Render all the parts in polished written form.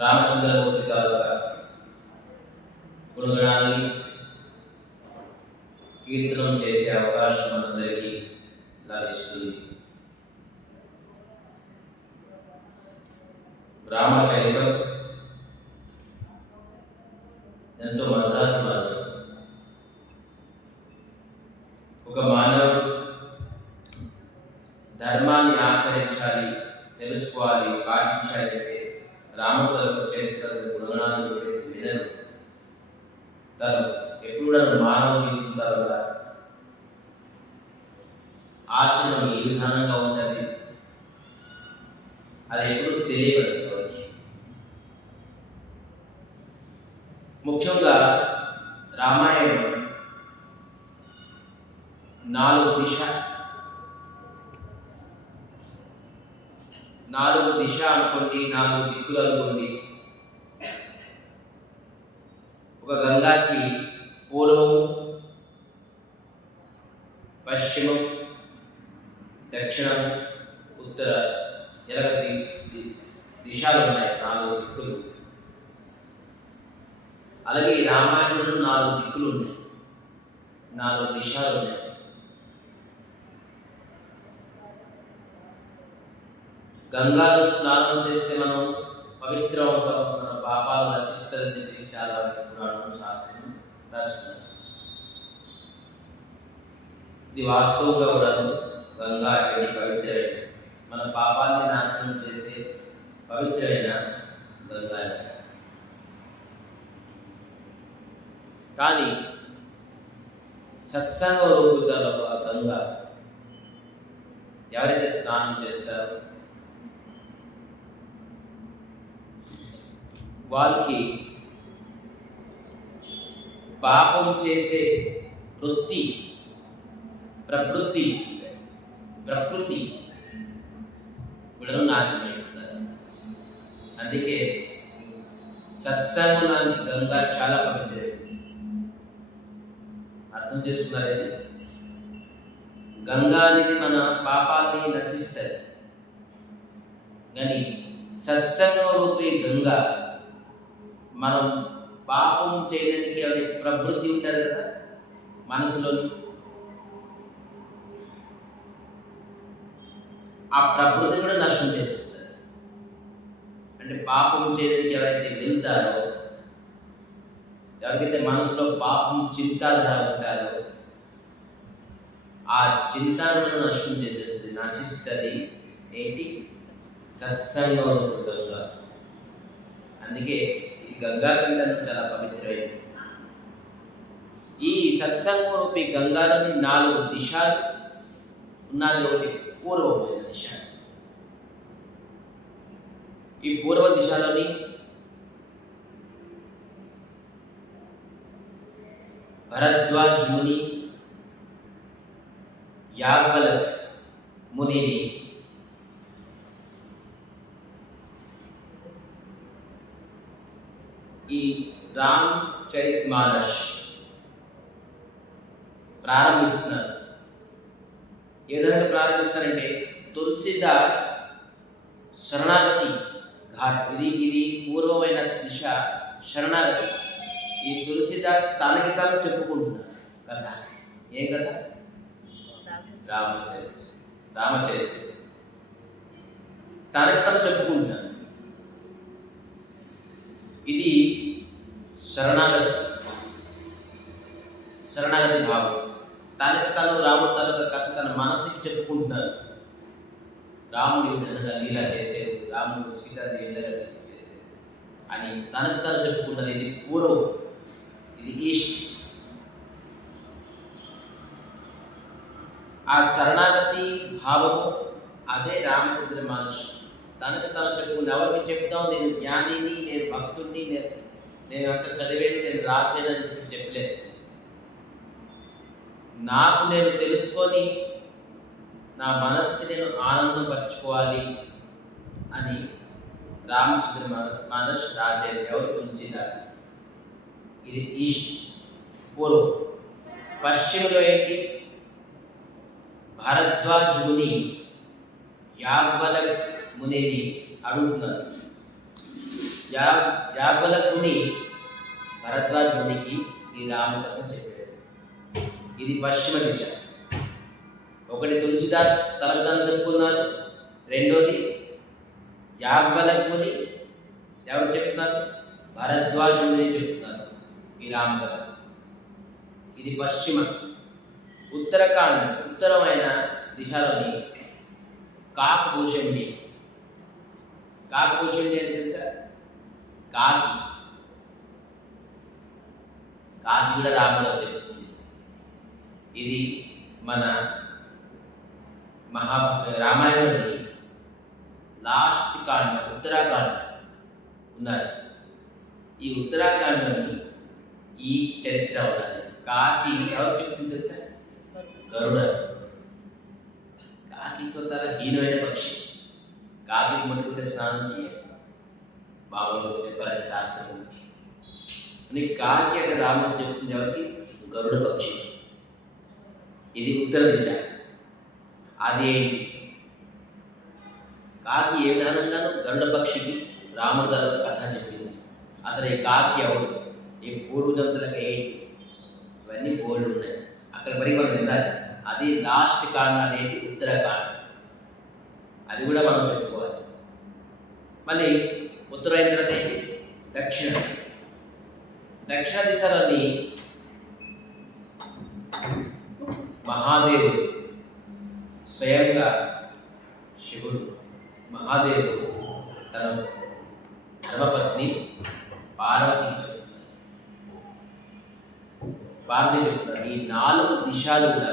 రామచంద్రమూర్తి తాలూకా గుణగణాన్ని కీర్తనం చేసే అవకాశం మనందరికీ లభిస్తుంది. రామచరితం ఎంతో మధురాత్మకం. ఒక మానవుడు ధర్మాన్ని ఆచరించాలి, తెలుసుకోవాలి, పాటించాలి అంటే రామతలకు చరిత్ర గుణగణాలను ఎప్పుడైతే వినరు, తను ఎప్పుడు మానవ జీవితం తరుగా ఆచరణ ఏ విధానంగా ఉంటుంది అది ఎప్పుడు తెలియబడుకోవచ్చు. ముఖ్యంగా రామాయణం 4 దిశ అనుకోండి, 4 దిక్కులు అనుకోండి. ఒక గంగాకి పూర్వం, పశ్చిమం, దక్షిణం, ఉత్తర ఇలాగ దిశలు ఉన్నాయి, 4 దిక్కులు. అలాగే ఈ రామాయణంలో 4 దిక్కులు ఉన్నాయి, 4 దిశలు ఉన్నాయి. గంగాలో స్నానం చేస్తే మనం పవిత్రం అవుతాం, మన పాపాలు నశిస్తారని చెప్పి చాలా పురాణం, శాస్త్రం రాస్తున్నారు. ఇది వాస్తవంగా కూడా గంగా అంటే పవిత్రమైన, మన పాపాన్ని నాశనం చేసే పవిత్రమైన గంగా. కానీ సత్సంగ రూపుతారో ఆ గంగా ఎవరైతే స్నానం చేస్తారో వాళ్ళకి పాపం చేసే ప్రకృతి కూడా నాశనం అయిపోతారు. అందుకే సత్సంగానికి గంగా చాలా పవిత్రమైనది. అర్థం చేసుకున్నారే? గంగా అనేది మన పాపాన్ని నశిస్తుంది, కానీ సత్సంగం రూపే గంగా మనం పాపం చేయడానికి అనే ప్రవృత్తి ఉంటుంది కదా మనసులోని, ఆ ప్రవృత్తి కూడా నష్టం చేసేస్తారు. అంటే పాపం చేయడానికి ఎవరైతే వెళ్తారో, ఎవరికైతే మనసులో పాపం చింతాధార ఉంటారో ఆ చింతను నష్టం చేసేస్తుంది, నశిస్తుంది. ఏంటి? సత్సంగం గంగా. అందుకే గంగా కిందను చాలా పవిత్రమైనది. ఈ సత్సంగం రూపీ గంగాలోని 4 దిశలు ఉన్నది. ఒకటి పూర్వమైన దిశ. ఈ పూర్వ దిశలోని భరద్వాజ్ ముని యాజ్ఞవల్క్య మునిని ఈ రామచరితమానస్ ప్రారంభిస్తున్నారు. ఏ విధంగా ప్రారంభిస్తున్నారంటే తులసిదాస్ శరణాగతి ఘాట్. ఇది పూర్వమైన దిశ, శరణాగతి. ఈ తులసిదాస్ తనకి తాను చెప్పుకుంటున్నారు కథ. ఏ కథ? రామచరిత. తనకి తాను చెప్పుకుంటున్నారు. ఇది శరణాగతి భావం. తనకి తను రాముడు తనకు కథ తన మనసుకి చెప్పుకుంటున్నారు. రాముడు ఈ విధంగా లీలా చేసేది, రాముడు సీతాదేవి చేసేది అని తనకు తను చెప్పుకుంటారు. ఇది పూర్వం, ఇది ఈస్ట్. ఆ శరణాగతి భావము అదే రామచంద్ర మానస్. తనకు తను చెప్పుకుంది. ఎవరికి చెప్తాం? నేను జ్ఞానిని, నేను భక్తుడిని, నేను అంత చదివేది, నేను రాసేదని చెప్పి చెప్పలేదు. నాకు నేను తెలుసుకొని నా మనసుకి నేను ఆనందం పరచుకోవాలి అని రామచంద్ర మానస్ రాసేది. ఎవరు? తులసిదాస్. ఇది ఈస్ట్, పూర్వం. పశ్చిమలో ఏంటి? భరద్వాజ్ ముని యాజ్ఞవల్క్య మునిని అడుగుతున్నారు. యాగ్వల ముని భరద్వాజ మునికి ఈ రామకథ చెప్పారు. ఇది పశ్చిమ దిశ. ఒకటి తులసిదాస్ తనకు తాను చెప్పుకున్నారు, రెండోది యాగ్వల ముని ఎవరు చెప్తున్నారు? భరద్వాజ ముని చెప్తున్నారు ఈ రామకథ. ఇది పశ్చిమ. ఉత్తరాఖండ్ ఉత్తరమైన దిశలోని కాకభూషణి. కాకభూషణి అని తెలుసా? కాకి కూడా రాముడు చెప్తుంది. ఇది మన రామాయణంలోని లాస్ట్ కాండ ఉత్తరాఖండ్ ఉన్నారు. ఈ ఉత్తరాఖండ్లోని ఈ చరిత్ర ఉన్నది. కాకి ఎవరు చెప్తుంది తెలుసా? గరుడ. కాకితో తల హీనమైన పక్షి. కాకి ముట్టుకుంటే స్నానం చేయాలి, బాబులో చెప్పాల్సిన శాస్త్రం. అని కాకి అక్కడ రాముడు చెప్తుంది ఎవరికి? గరుడ పక్షి. ఇది ఉత్తర దిశ. అది ఏంటి? కాకి ఏ విధానంగానూ గరుడ పక్షికి రాముడు గారు కథ చెప్పింది. అసలు ఈ కాకి ఎవరు, ఈ పూర్వజంతులకు ఏంటి, ఇవన్నీ బోల్డ్ ఉన్నాయి. అక్కడ మరి మనం వెళ్ళాలి. అది లాస్ట్ కాండ, అనేది ఉత్తరాఖండ్. అది కూడా మనం చెప్పుకోవాలి. మళ్ళీ ఉత్తరైన తర్వాత ఏంటి? దక్షిణ. దక్షిణ దిశలోని మహాదేవుడు, స్వయంగా శివుడు మహాదేవుడు తన ధర్మపత్ని పార్వతికి చెప్తున్నారు. ఈ 4 దిశలు కూడా,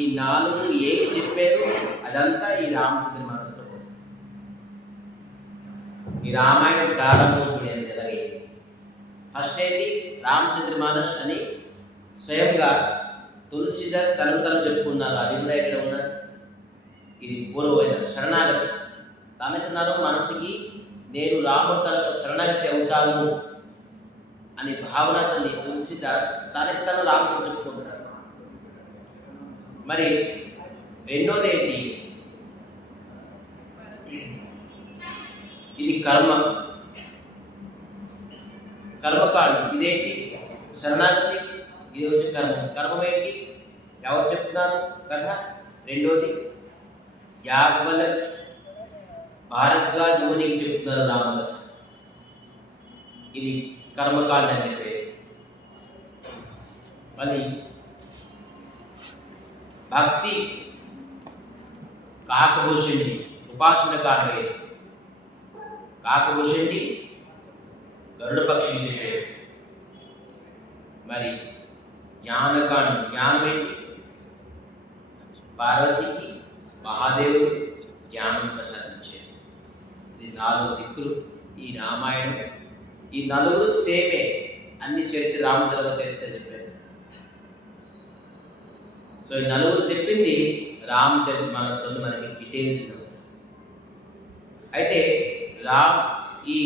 ఈ 4 ఏం చెప్పారు అదంతా ఈ రామచంద్ర మనసులో. ఈ రామాయణం ప్రారంభం చూడేది ఎలాగైంది. ఫస్ట్ ఏంటి? రామచంద్ర మానస్ అని స్వయంగా తులసిదాస్ తనకు తను చెప్పుకున్నారు. అది కూడా ఎక్కడ ఉన్నారు? ఇది పూర్వమైన శరణాగతి. తనకున్నారు మనసుకి నేను రాముడు తనకు శరణాగతి అవుతాను అనే భావన తల్లి తులసిదాస్ తనకి తను రాముడు చెప్పుకుంటారు. మరి రెండోది ఏంటి? ఇది కర్మకాండం. ఇదేంటి? శరణాగతి. ఇది వచ్చి కర్మం ఏంటి? ఎవరు చెప్తున్నారు కదా? రెండోది యాగ్వల భారద్వాజ మునికి చెప్తున్నారు రాముడు. ఇది కర్మకాండ అని చెప్పే. మళ్ళీ భక్తి కాకభూషణి ఉపాసన కాండ. కాకభూషణి గరుడ పక్షి చెప్పే. మరి జ్ఞానకాండ. జ్ఞానం ఏంటి? పార్వతికి మహాదేవుడు జ్ఞానం ప్రసాదించేది. ఇది 4 దిక్కులు ఈ రామాయణం. ఈ 4 సేమే. అన్ని చరిత్ర రామచంద్ర చరిత్ర చెప్పారు. సో ఈ 4 చెప్పింది రామచరిత్ర మనసులో మనకి డీటెయిల్స్. అయితే ఈ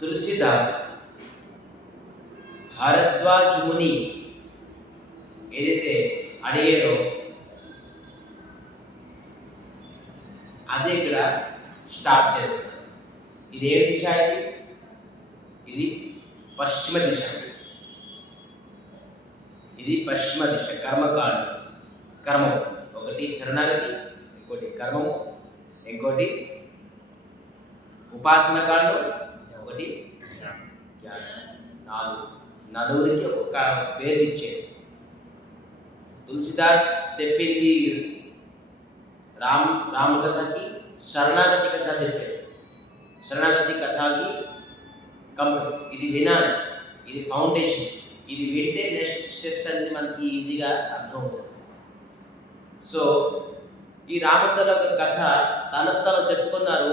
తులసిదాస్ భరద్వాజ ముని ఏదైతే అడిగారో అదే ఇక్కడ స్టార్ట్ చేస్తారు. ఇది ఏ దిశ? ఇది పశ్చిమ దిశ. ఇది పశ్చిమ దిశ. కర్మం. ఒకటి శరణాగతి, ఇంకోటి కర్మము, ఇంకోటి ఉపాసన కాండం, ఒకటి జ్ఞానం. 4కి ఒక పేరు ఇచ్చారు. తులసిదాస్ చెప్పింది రామ కథకి శరణాగతి కథ చెప్పారు. శరణాగతి కథకి ఇది వినాలి. ఇది ఫౌండేషన్. ఇది వింటే నెక్స్ట్ స్టెప్స్ అన్ని మనకి ఈజీగా అర్థమవుతుంది. సో ఈ రామకథ కథ తనకు తను చెప్పుకున్నారు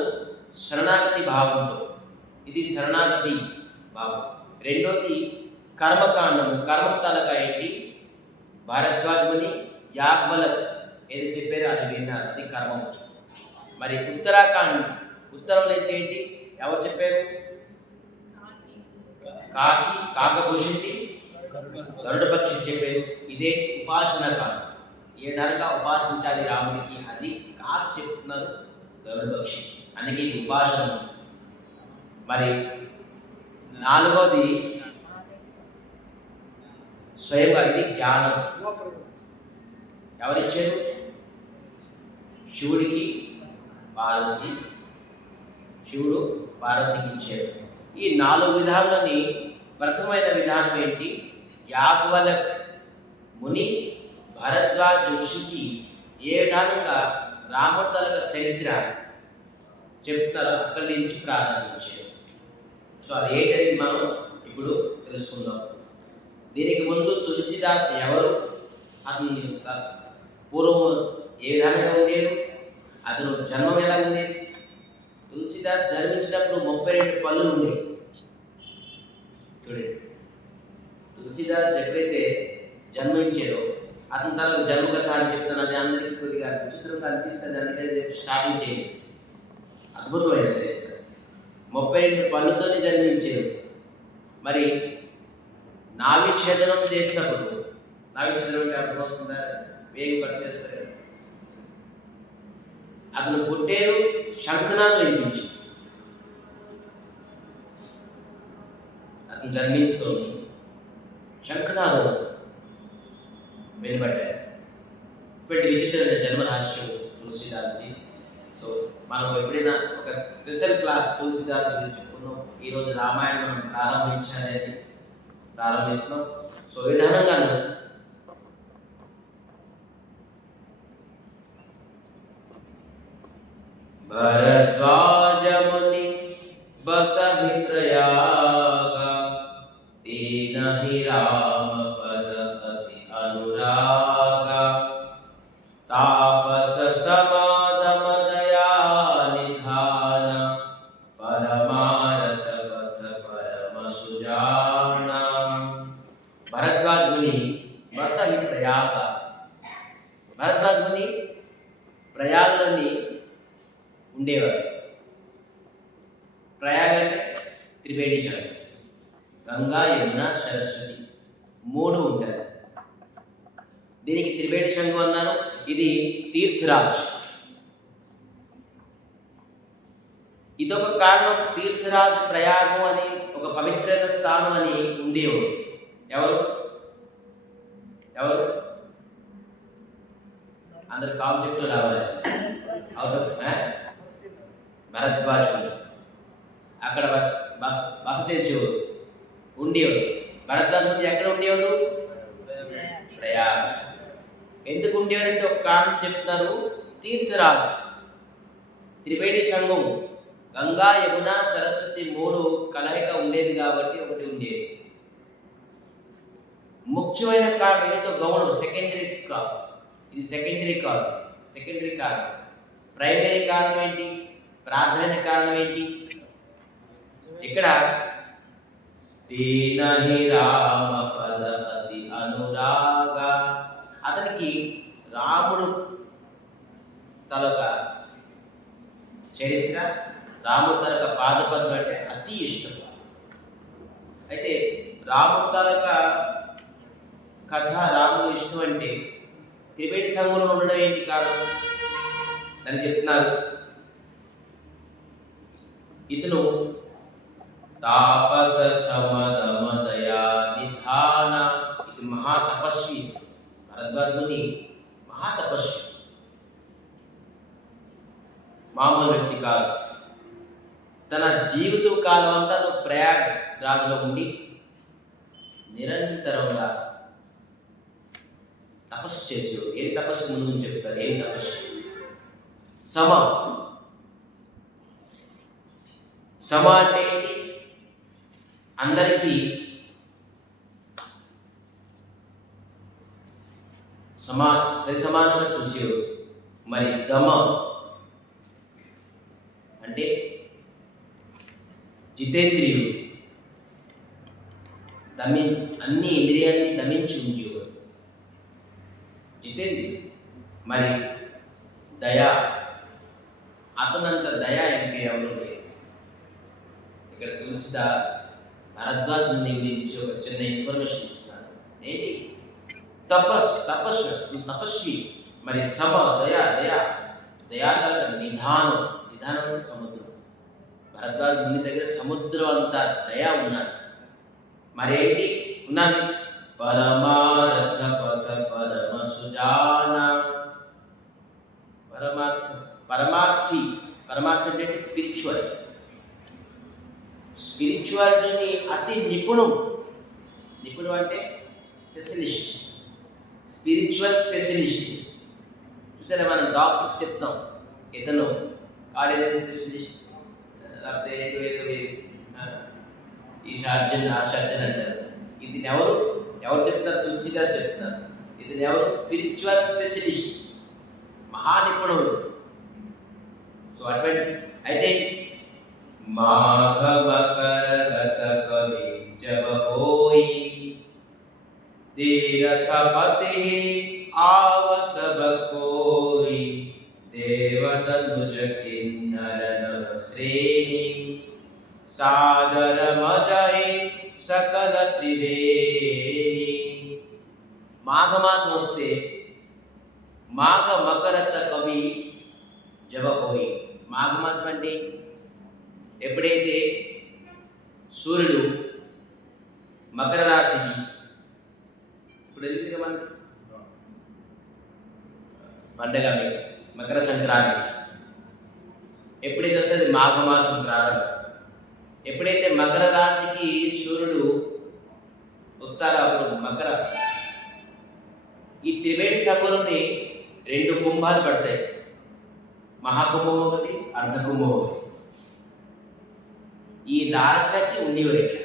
శరణాగతి భావంతో. ఇది శరణాగతి భావం. రెండోది కర్మకాండము. కర్మం తలక ఏంటి? భారద్వాజ ముని యాగ్వలక్ ఏది చెప్పారో అది విన్నారు. అది కర్మం. మరి ఉత్తరాఖండ్ ఉత్తరం నుంచి ఏంటి? ఎవరు చెప్పారు? కాకభూషణి గరుడ పక్షి చెప్పారు. ఇదే ఉపాసన కాండం. ఏ విధంగా ఉపాసించాలి రాముడికి అది కాకి చెప్తున్నారు. గరుడ పక్షి, అందుకే ఇది ఉపాసన. మరి నాలుగోది స్వయంగా ఇది జ్ఞానం. ఎవరిచ్చారు? శివుడికి పార్వతి, శివుడు పార్వతికి ఇచ్చాడు. ఈ 4 విధాలని ప్రథమైన విధానం ఏంటి? యాజ్ఞవల్క్య ముని భరద్వాజ ఋషికి ఏ విధానంగా రాముడి తాలూకా చరిత్ర చెప్తారో అక్కడి నుంచి ప్రారంభించారు. సో అది ఏంటనేది మనం ఇప్పుడు తెలుసుకుందాం. దీనికి ముందు తులసిదాస్ ఎవరు, అతని పూర్వం ఏ విధంగా ఉండేది, అతను జన్మం ఎలా ఉండేది? తులసిదాస్ జన్మించినప్పుడు 32 పళ్ళు ఉండేవి. చూడండి, తులసిదాస్ ఎప్పుడైతే జన్మించారో అతని తన జన్మకథ అని చెప్తాను. అది అందరికీ కొద్దిగా విచిత్రంగా అనిపిస్తుంది, అందుకే స్టార్టింగ్ చేయండి. అద్భుతమైన చరిత్ర. 32 పళ్ళుతోనే జన్మించారు. మరి నాభిఛేదనం చేసినప్పుడు, నాభిఛేదనం అంటే అర్థమవుతుందా? వేగు కట్ చేస్తారు. అతను పుట్టేరు శంఖనాదం వినిపించింది. అతను జన్మించుకొని శంఖనాదం వినబడ్డారు. ఇటువంటి విచిత్రమైన జన్మ రహస్యం తులసిదాస్ది. సో మనం ఎప్పుడైనా ఒక స్పెషల్ క్లాస్ తులసిదాస్ గురించి చెప్పుకున్నాం. ఈరోజు రామాయణం మనం ప్రారంభించాలని ప్రారంభిస్తున్నాం. సో విధానంగాను భరద్వాజ ముని బసహి ప్రయాగ తేన హి రామ పద అతి అనురాగ తాపస సమాధమ దయా నిధాన పరమారత పథ పరమ సుజాన. భరద్వాజ ముని బసహి ప్రయాగ. భరద్వాజ ముని ప్రయాగలోని ఉండేవారు. ప్రయాగ అంటే త్రివేణి సంగం, గంగా యమున సరస్వతి 3 ఉంటారు. దీనికి త్రివేణి సంగం అన్నారు. ఇది తీర్థరాజ్. ఇదొక కారణం. తీర్థరాజ్ ప్రయాగం అని ఒక పవిత్రమైన స్థానం అని ఉండేవాడు. ఎవరు ఎవరు అందరు కాన్సెప్ట్ రావాలి. అవుట్ ఆఫ్ భరద్వాజుడు అక్కడ బస చేసేవాడు, ఉండేవాడు. భరద్వాజుడు ఎక్కడ ఉండేవాడు? ప్రయాగ. ఎందుకు ఉండేవారంటే ఒక కారణం చెప్తున్నారు. తీర్థరాజు, త్రివేణి సంగం, గంగా యమున సరస్వతి 3 కలయిక ఉండేది కాబట్టి ఒకటి ఉండేది. ముఖ్యమైన కారణం ఏదో గౌణం, సెకండరీ కాజ్. ఇది సెకండరీ కాజ్, సెకండరీ కారణం. ప్రైమరీ కారణం ఏంటి? ప్రాధాన్య కారణం ఏంటి? ఇక్కడ తేన హి రామ పద అతి అనురాగ. అతనికి రాముడు తలక చరిత్ర, రాముడు తలక పాదపద్మ అంటే అతి ఇష్టం. అయితే రాముడు తలక కథ రాముడు ఇష్టం అంటే త్రివేణి సంగంలో ఉండడం ఏంటి కారణం అని చెప్తున్నారు. ఇతను తాపస సమదమ దయా నిధాన. ఇది మహాతపస్వి. భరద్వాజ ముని మహాతపస్వి, మామూలు వ్యక్తి కాదు. తన జీవిత కాలం అంతా ప్రయాగ్ రాజులో ఉండి నిరంతరంగా తపస్సు చేసేవాడు. ఏం తపస్సు ముందు చెప్తారు. ఏం తపస్సు? సమ అంటే ఏంటి? అందరికీ సమానంగా చూసేవాడు. మరి దమ అంటే జితేంద్రియుడు, అన్ని ఇంద్రియాన్ని దమించి ఉండేవాడు జితేంద్రియుడు. మరి దయ, అతనంత దయ ఇంకా ఎవరు లేదు. ఇక్కడ తులసిదాస్ భరద్వాజుని గురించి ఒక చిన్న ఇన్ఫర్మేషన్ ఇస్తున్నారు. ఏంటి? తపస్వి. మరి దయా దయాగల నిధి విధానం విధానం సముద్రం. భరద్వాజ ముని దగ్గర సముద్రం అంతా దయ ఉన్నది. మరేంటి ఉన్నది? పరమార్థ పథ పరమ సుజాన. పరమార్థి అంటే స్పిరిచువాలిటీని అతి నిపుణం అంటే స్పెషలిస్ట్, స్పిరిచువల్ స్పెషలిస్ట్. చూసారా, మనం డాక్టర్స్ చెప్తాం ఇతను కార్డియాలజీ స్పెషలిస్ట్, లేకపోతే ఈ సర్జన్ ఆ సర్జన్ అంటారు. ఇది ఎవరు చెప్తున్నారు? తులసిదాస్ చెప్తున్నారు. ఇది ఎవరు? Spiritual specialist, మహానిపుణుడు. సో అటువంటి అయితే మాఘ మకర గత కవి జబ హోయి తీరథ పతి आवसब कोई देवतनुज किन्नर नर श्रेणी सादर मजहि सकल त्रिवेणी. మాఘమాసం వస్తే మాఘ మకరత కవి జబ హోయి. మాఘమాసం అంటే ఎప్పుడైతే సూర్యుడు మకర రాశికి, ఇప్పుడు ఎందుకు మనకి పండగ మకర సంక్రాంతి ఎప్పుడైతే వస్తుంది? మాఘమాసం ప్రారంభం. ఎప్పుడైతే మకర రాశికి సూర్యుడు వస్తారో అప్పుడు మకర, ఈ త్రివేణి సంగమంలోని 2 కుంభాలు పడతాయి. మహాకుంభం ఒకటి, అర్ధకుంభం ఒకటి. ఈ రాచకి ఉండేవారు ఇక్కడ.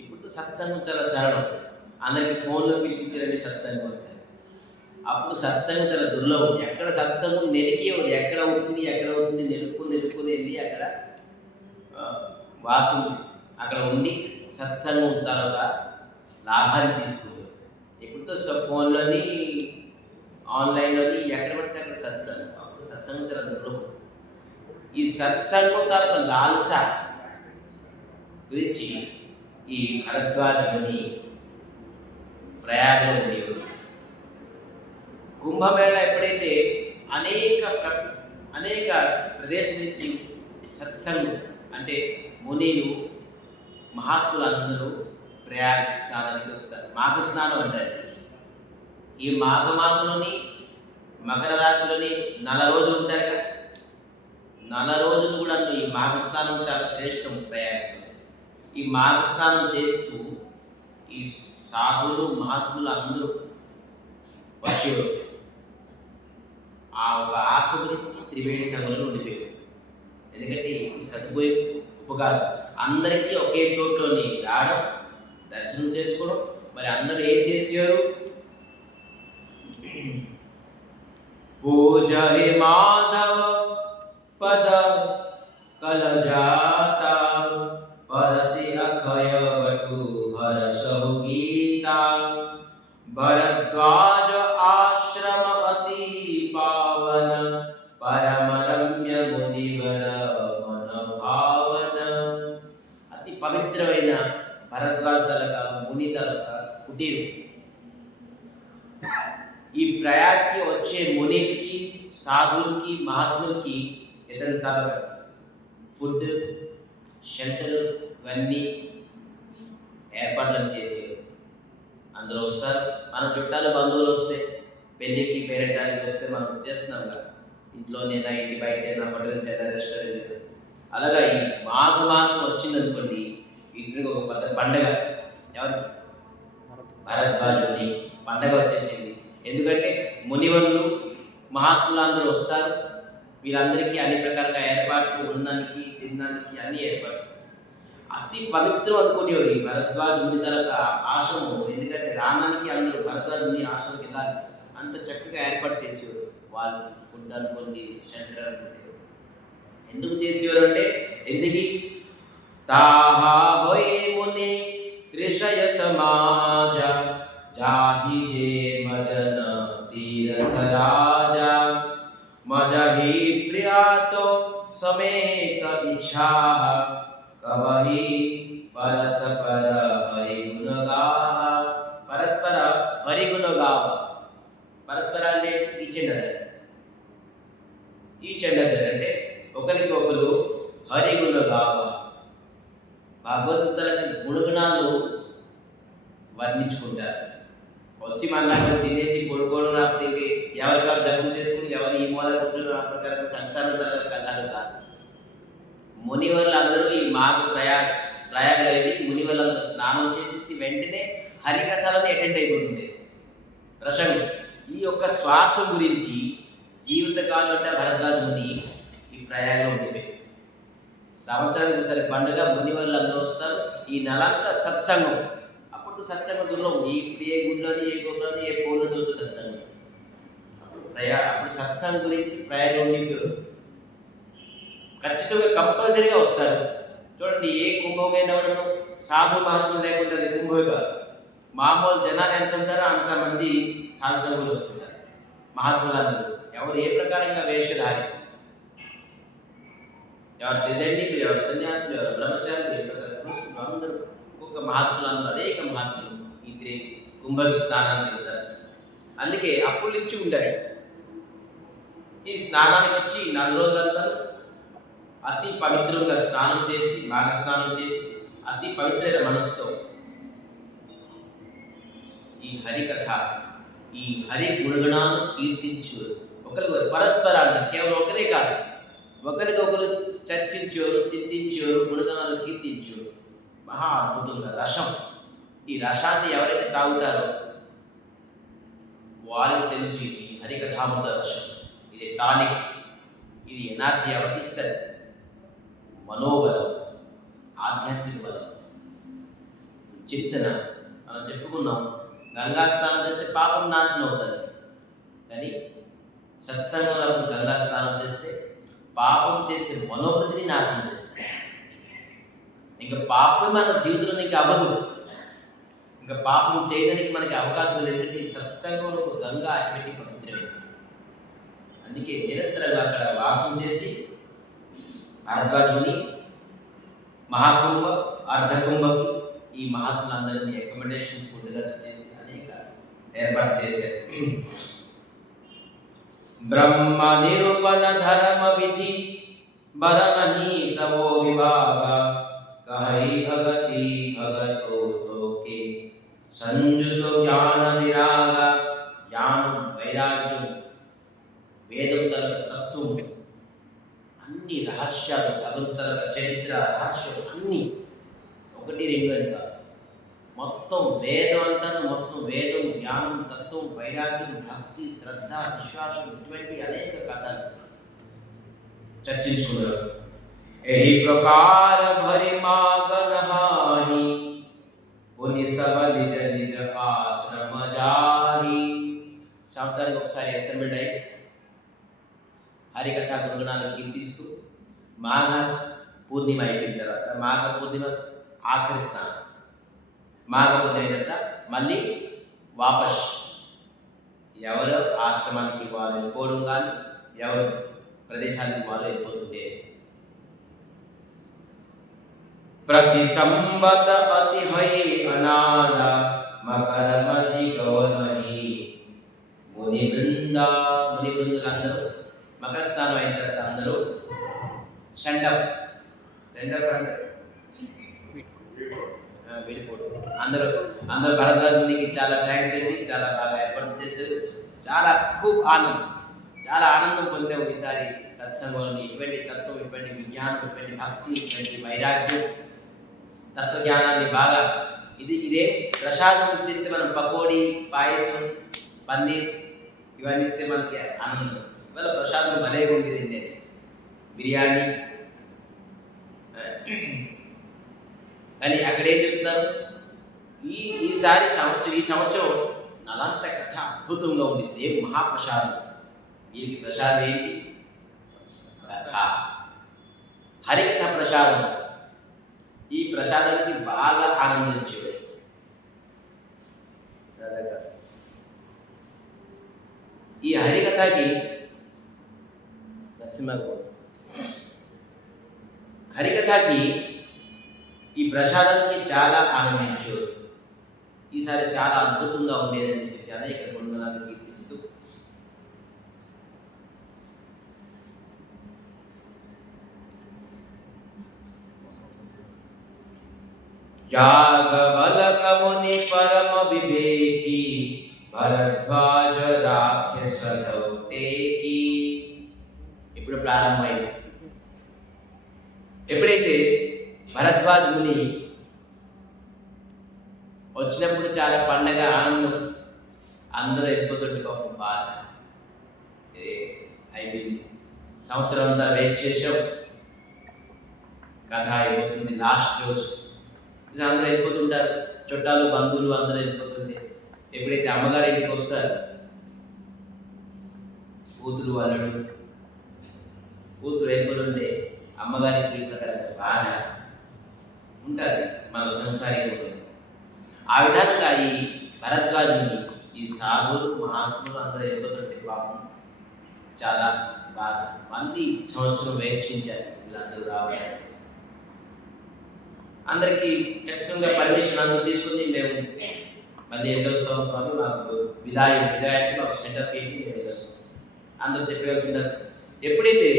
ఇప్పుడు సత్సంగం చాలా సరళం, అందరికి ఫోన్లో పిలిపించారండి సత్సంగం అంటే. అప్పుడు సత్సంగం చాలా దుర్లభం. ఎక్కడ సత్సంగం నెరికేవారు, ఎక్కడ అవుతుంది నెరుక్కుని వెళ్ళి అక్కడ వాసు అక్కడ ఉండి సత్సంగం తర్వాత లాభాన్ని తీసుకుంటారు. ఇప్పుడు ఫోన్లోని ఆన్లైన్లోని ఎక్కడ పడితే అక్కడ సత్సంగం. అప్పుడు సత్సంగం చాలా దుర్లభం. ఈ సత్సంగం తర్వాత లాల్స గురించి ఈ భరద్వాజుని ప్రయాగంలో ఉండేవారు. కుంభమేళ ఎప్పుడైతే అనేక ప్రదేశం నుంచి సత్సంగం అంటే మునిలు మహాత్ములు అందరూ ప్రయాగ స్నానానికి వస్తారు. మాఘ స్నానం అంటారు. ఈ మాఘమాసంలోని మకర రాశిలోని 4 రోజులు ఉంటారు కదా, 4 రోజులు కూడా ఈ మాఘ స్నానం చాలా శ్రేష్టం ప్రయాగం. ఈ మాఘ స్నానం చేస్తూ ఈ సాధువులు మహాత్ములు అందరూ వచ్చేవారు. ఆ ఒక ఆశ గురించి త్రివేణి సంఘంలో ఉండిపోయారు. ఎందుకంటే ఇది సద్భుయ ఉపకాశం. అందరికీ ఒకే చోట్లోని రావడం, దర్శనం చేసుకోవడం. మరి అందరూ ఏం చేసేవారు? పూజ హే మాధవ పద కలజాత పరసి అఖయ వటు హరసహు గీతా భరద్వాజ ఆశ్రమ అతి పావన పరమరమ్య మునివర మన భావన. అతి పవిత్రమైన భరద్వాజ తలక ముని తలక కుటీరు. ఈ ప్రయాగ్కి వచ్చే మునికి, సాధువులకి, మహాత్ములకి ఇతని తలక ఫుడ్, షెల్టర్ ఇవన్నీ ఏర్పాట్లను చేసేవారు. అందరూ వస్తారు. మన చుట్టాలు బంధువులు వస్తే, పెళ్ళికి పేరెంటానికి వస్తే మనం చేస్తున్నాం కదా, ఇంట్లోనేనా, ఇంటి బయటైనా, హోటల్స్ అయినా, రెస్టారెంట్. అలాగా ఈ మాఘమాసం వచ్చిందనుకోండి, ఇద్దరికి ఒక పెద్ద పండగ. ఎవరికి? భరద్వాజుని పండగ వచ్చేసింది. ఎందుకంటే మునివరులు మహాత్ములు అందరూ వస్తారు. వీళ్ళందరికీ అన్ని ప్రకారంగా ఏర్పాట్లు, ఉండడానికి, తినడానికి అన్ని ఏర్పాట్లు. అతి పవిత్రం అనుకునేవారు ఈ భరద్వాజ ముని తలక ఆశ్రమం. ఎందుకంటే రానానికి అందరూ భరద్వాజ ముని ఆశ్రమంకి వెళ్ళాలి. అంత చక్కగా ఏర్పాటు చేసేవారు. వాళ్ళు ఫుడ్ అనుకోండి, షెల్టర్ అనుకోండి. ఎందుకు చేసేవారు అంటే, ఎందుకు తాహా హోయ్ ముని ऋषय समाज जाहि जे मजन तीरथ राजा मजहि प्रियातो समेत इच्छा कवहि परस्पर हरिगुण गाव. परस्पर हरिगुण गाव. परस्पर అంటే టీచర్ ఈచ్ అండ్ అదర్ అంటే ఒకరికి ఒకరు హరిగుణగా భగవంతుని గుణగుణాలు వర్ణించుకుంటారు. వచ్చి మళ్ళా తినేసి కొడుకోవడం రాకపోతే ఎవరికారు జపం చేసుకుని ఎవరు ఈ మూల కూర్చొని ఆ ప్రకారం సంసారం కథలు కాదు. మునివర్లందరూ ఈ ప్రయాగలో వెళ్ళి మునివర్లందరూ స్నానం చేసేసి వెంటనే హరికథలను అటెండ్ అయిపోతుంది ప్రసంగం. ఈ యొక్క స్వార్థం గురించి జీవితకాలం అంటే భరద్వాజ ముని ఈ ప్రయాగంలో ఉండిపోయి సంవత్సరానికి ఒకసారి పండుగ మునివర్లందరూ వస్తారు. ఈ నెలంతా సత్సంగం. అప్పుడు సత్సంగం దూరం ఇప్పుడు ఏ గుళ్ళని ఏ గోపురాన్ని ఏ ఫోన్లో చూస్తే సత్సంగం. అప్పుడు సత్సంగం గురించి ప్రయాగం ఉండిపోయారు. ఖచ్చితంగా కంపల్సరీగా వస్తారు. చూడండి, ఏ కుంభమైనా సాధు మహాత్ములు లేకుండా కుంభగా మామూలు జనాలు ఎంత ఉంటారో అంతమంది సాధు సంఘులు వస్తుంటారు. మహాత్ములందరూ ఎవరు ఏ ప్రకారంగా వేషధారి, ఎవరు తిరండి, ఎవరు సన్యాసులు, ఎవరు బ్రహ్మచారులు, ఎవరు అందరూ ఒక్కొక్క మహాత్ములందరూ అనేక మహాత్ములు ఈ కుంభకి స్నానానికి వెళ్తారు. అందుకే అప్పుల నుంచి ఉండాలి. ఈ స్నానానికి వచ్చి 4 రోజులంతా అతి పవిత్రంగా స్నానం చేసి మాఘ స్నానం చేసి అతి పవిత్రైన మనసుతో ఈ హరికథ ఈ హరి గుణగణాలను కీర్తించు. ఒకరికి పరస్పర అంటే కేవలం ఒకరే కాదు, ఒకరికొకరు చర్చించేవారు, చింతించేవారు, గుణగణాలు కీర్తించేవారు. మహా అద్భుతంగా రసం. ఈ రసాన్ని ఎవరైతే తాగుతారో వాళ్ళకి తెలుసు ఇది హరికథామృత రసం. ఇది టానిక్, ఇది ఎనర్జీ అవతిస్తుంది, మనోబలం, ఆధ్యాత్మిక బలం, చింతన. మనం చెప్పుకున్నాం గంగా స్నానం చేస్తే పాపం నాశనం అవుతుంది, కానీ సత్సంగంలో గంగా స్నానం చేస్తే పాపం చేసే మనోబృతిని నాశనం చేస్తుంది. ఇంకా పాపం మన జీవితంలో ఇంకా అవ్వదు, ఇంకా పాపం చేయడానికి మనకి అవకాశం లేదంటే ఈ సత్సంగంలో గంగా అటువంటి పవిత్రమే. అందుకే నిరంతరంగా అక్కడ వాసం చేసి భరద్వాజుని మహాకుంభ అర్ధకుంభకి ఈ మహాత్ములందరినీ అకామిడేషన్ ఫుడ్గా చేసి అనేక ఏర్పాటు చేశారు. బ్రహ్మ నిరూపణ ధర్మ విధి బరమహి తవో విభాగ కహై భగతి భగతో తోకే సంజుత జ్ఞాన విరాగ. జ్ఞానం, వైరాగ్యం, వేదం తరగ తత్వం, అన్ని రహస్యాలు, భగవంతుల చరిత్ర రహస్యం అన్నీ 1, 2 అని కాదు, మొత్తం వేదం అంతా, మొత్తం వేదం, జ్ఞానం, తత్వం, వైరాగ్యం, భక్తి, శ్రద్ధ, విశ్వాసం, ఇటువంటి అనేక కథలు చర్చించుకున్నారు. ఎహి ప్రకార భరి మాగనహాహి పుని సభ నిజ నిజ ఆశ్రమ జాహి. సంవత్సరానికి ఒకసారి అసెంబ్లీ అయి హరికథా గుణగణాలను కీర్తిస్తూ మాఘ పూర్ణిమ అయిపోయిన తర్వాత, మాఘ పూర్ణిమ ఆఖరి స్నానం, మాఘ పూర్ణిమ అయిన తర్వాత మళ్ళీ వాపస్ ఎవరు ఆశ్రమానికి వాళ్ళు వెళ్ళిపోవడం కానీ ఎవరు ప్రదేశానికి వాళ్ళు వెళ్ళిపోతుంటే ప్రతి సంబత అతి హై అనాద మకర మజి గౌరమహి ముని బృందులందరూ మకర స్నానం అయిన తర్వాత అందరూ సెండ్ ఆఫ్ అంటే వెళ్ళిపోవడం. అందరూ భరద్వాజునికి చాలా థ్యాంక్స్ అండి, చాలా బాగా ఏర్పాటు చేశారు. చాలా ఆనందం పొందాము ఈసారి సత్సంగంలో. ఇటువంటి తత్వం, ఇటువంటి విజ్ఞానం, ఇటువంటి భక్తి, ఇటువంటి వైరాగ్యం, తత్వజ్ఞానాన్ని బాగా ఇదే ప్రసాదం ఇస్తే మనం పకోడీ, పాయసం, పన్నీర్ ఇవన్నీ ఇస్తే మనకి ఆనందం. ఇవాళ ప్రసాదం భలే ఉండేది, బిర్యానీ. కానీ అక్కడ ఏం చెప్తున్నారు, ఈ సంవత్సరం నలంత కథ అద్భుతంగా ఉండేది. ఏ మహాప్రసాదం, వీరికి ప్రసాదం ఏంటి? కథ, హరికథ ప్రసాదం. ఈ ప్రసాదానికి బాగా ఆనందించేవాడు. ఈ హరికథకి ఈ ప్రసాదానికి చాలా ఆనందించారు. ఈసారి చాలా అద్భుతంగా ఉండేదని చెప్పేసి అనేక గుణగణాలు కీర్తిస్తూ యాగవలక ముని పరమ వివేకి భరద్వాజ రాక్షస దౌతేకి. ఇప్పుడు ప్రారంభమైంది. ఎప్పుడైతే భరద్వాజ ముని వచ్చినప్పుడు చాలా పండగ, ఆనందం, అందరూ వెళ్ళిపోతుంటే పాపం బాధ అయిపోయింది. సంవత్సరం అంతా వెయిట్ చేసాం, కథ అయిపోతుంది, లాస్ట్ రోజు అందరూ వెళ్ళిపోతుంటారు, చుట్టాలు బంధువులు అందరూ వెళ్ళిపోతుంది. ఎప్పుడైతే అమ్మగారి ఇంటికి వస్తారు, కూతురు అల్లుడు, కూతురు వెళ్ళిపోతుంటే అమ్మగారికి బాధ ఉంటుంది మన సంసారిక. ఆ విధంగా ఈ భరద్వాజుని, ఈ సాధువులు మహాత్ములు అందరూ వెళ్ళిపోతుంటే పాపం చాలా బాధ. మళ్ళీ సంవత్సరం వేక్షించారు వీళ్ళందరూ రావడానికి. అందరికీ ఖచ్చితంగా పర్మిషన్ అందరూ తీసుకుని మేము మళ్ళీ వెళ్ళొస్తాం స్వామి, మాకు విదాయం మాకు సెంటర్ పెట్టి మేము వెళ్ళొస్తాం అందరూ చెప్పగలుగుతున్నారు. ఎప్పుడైతే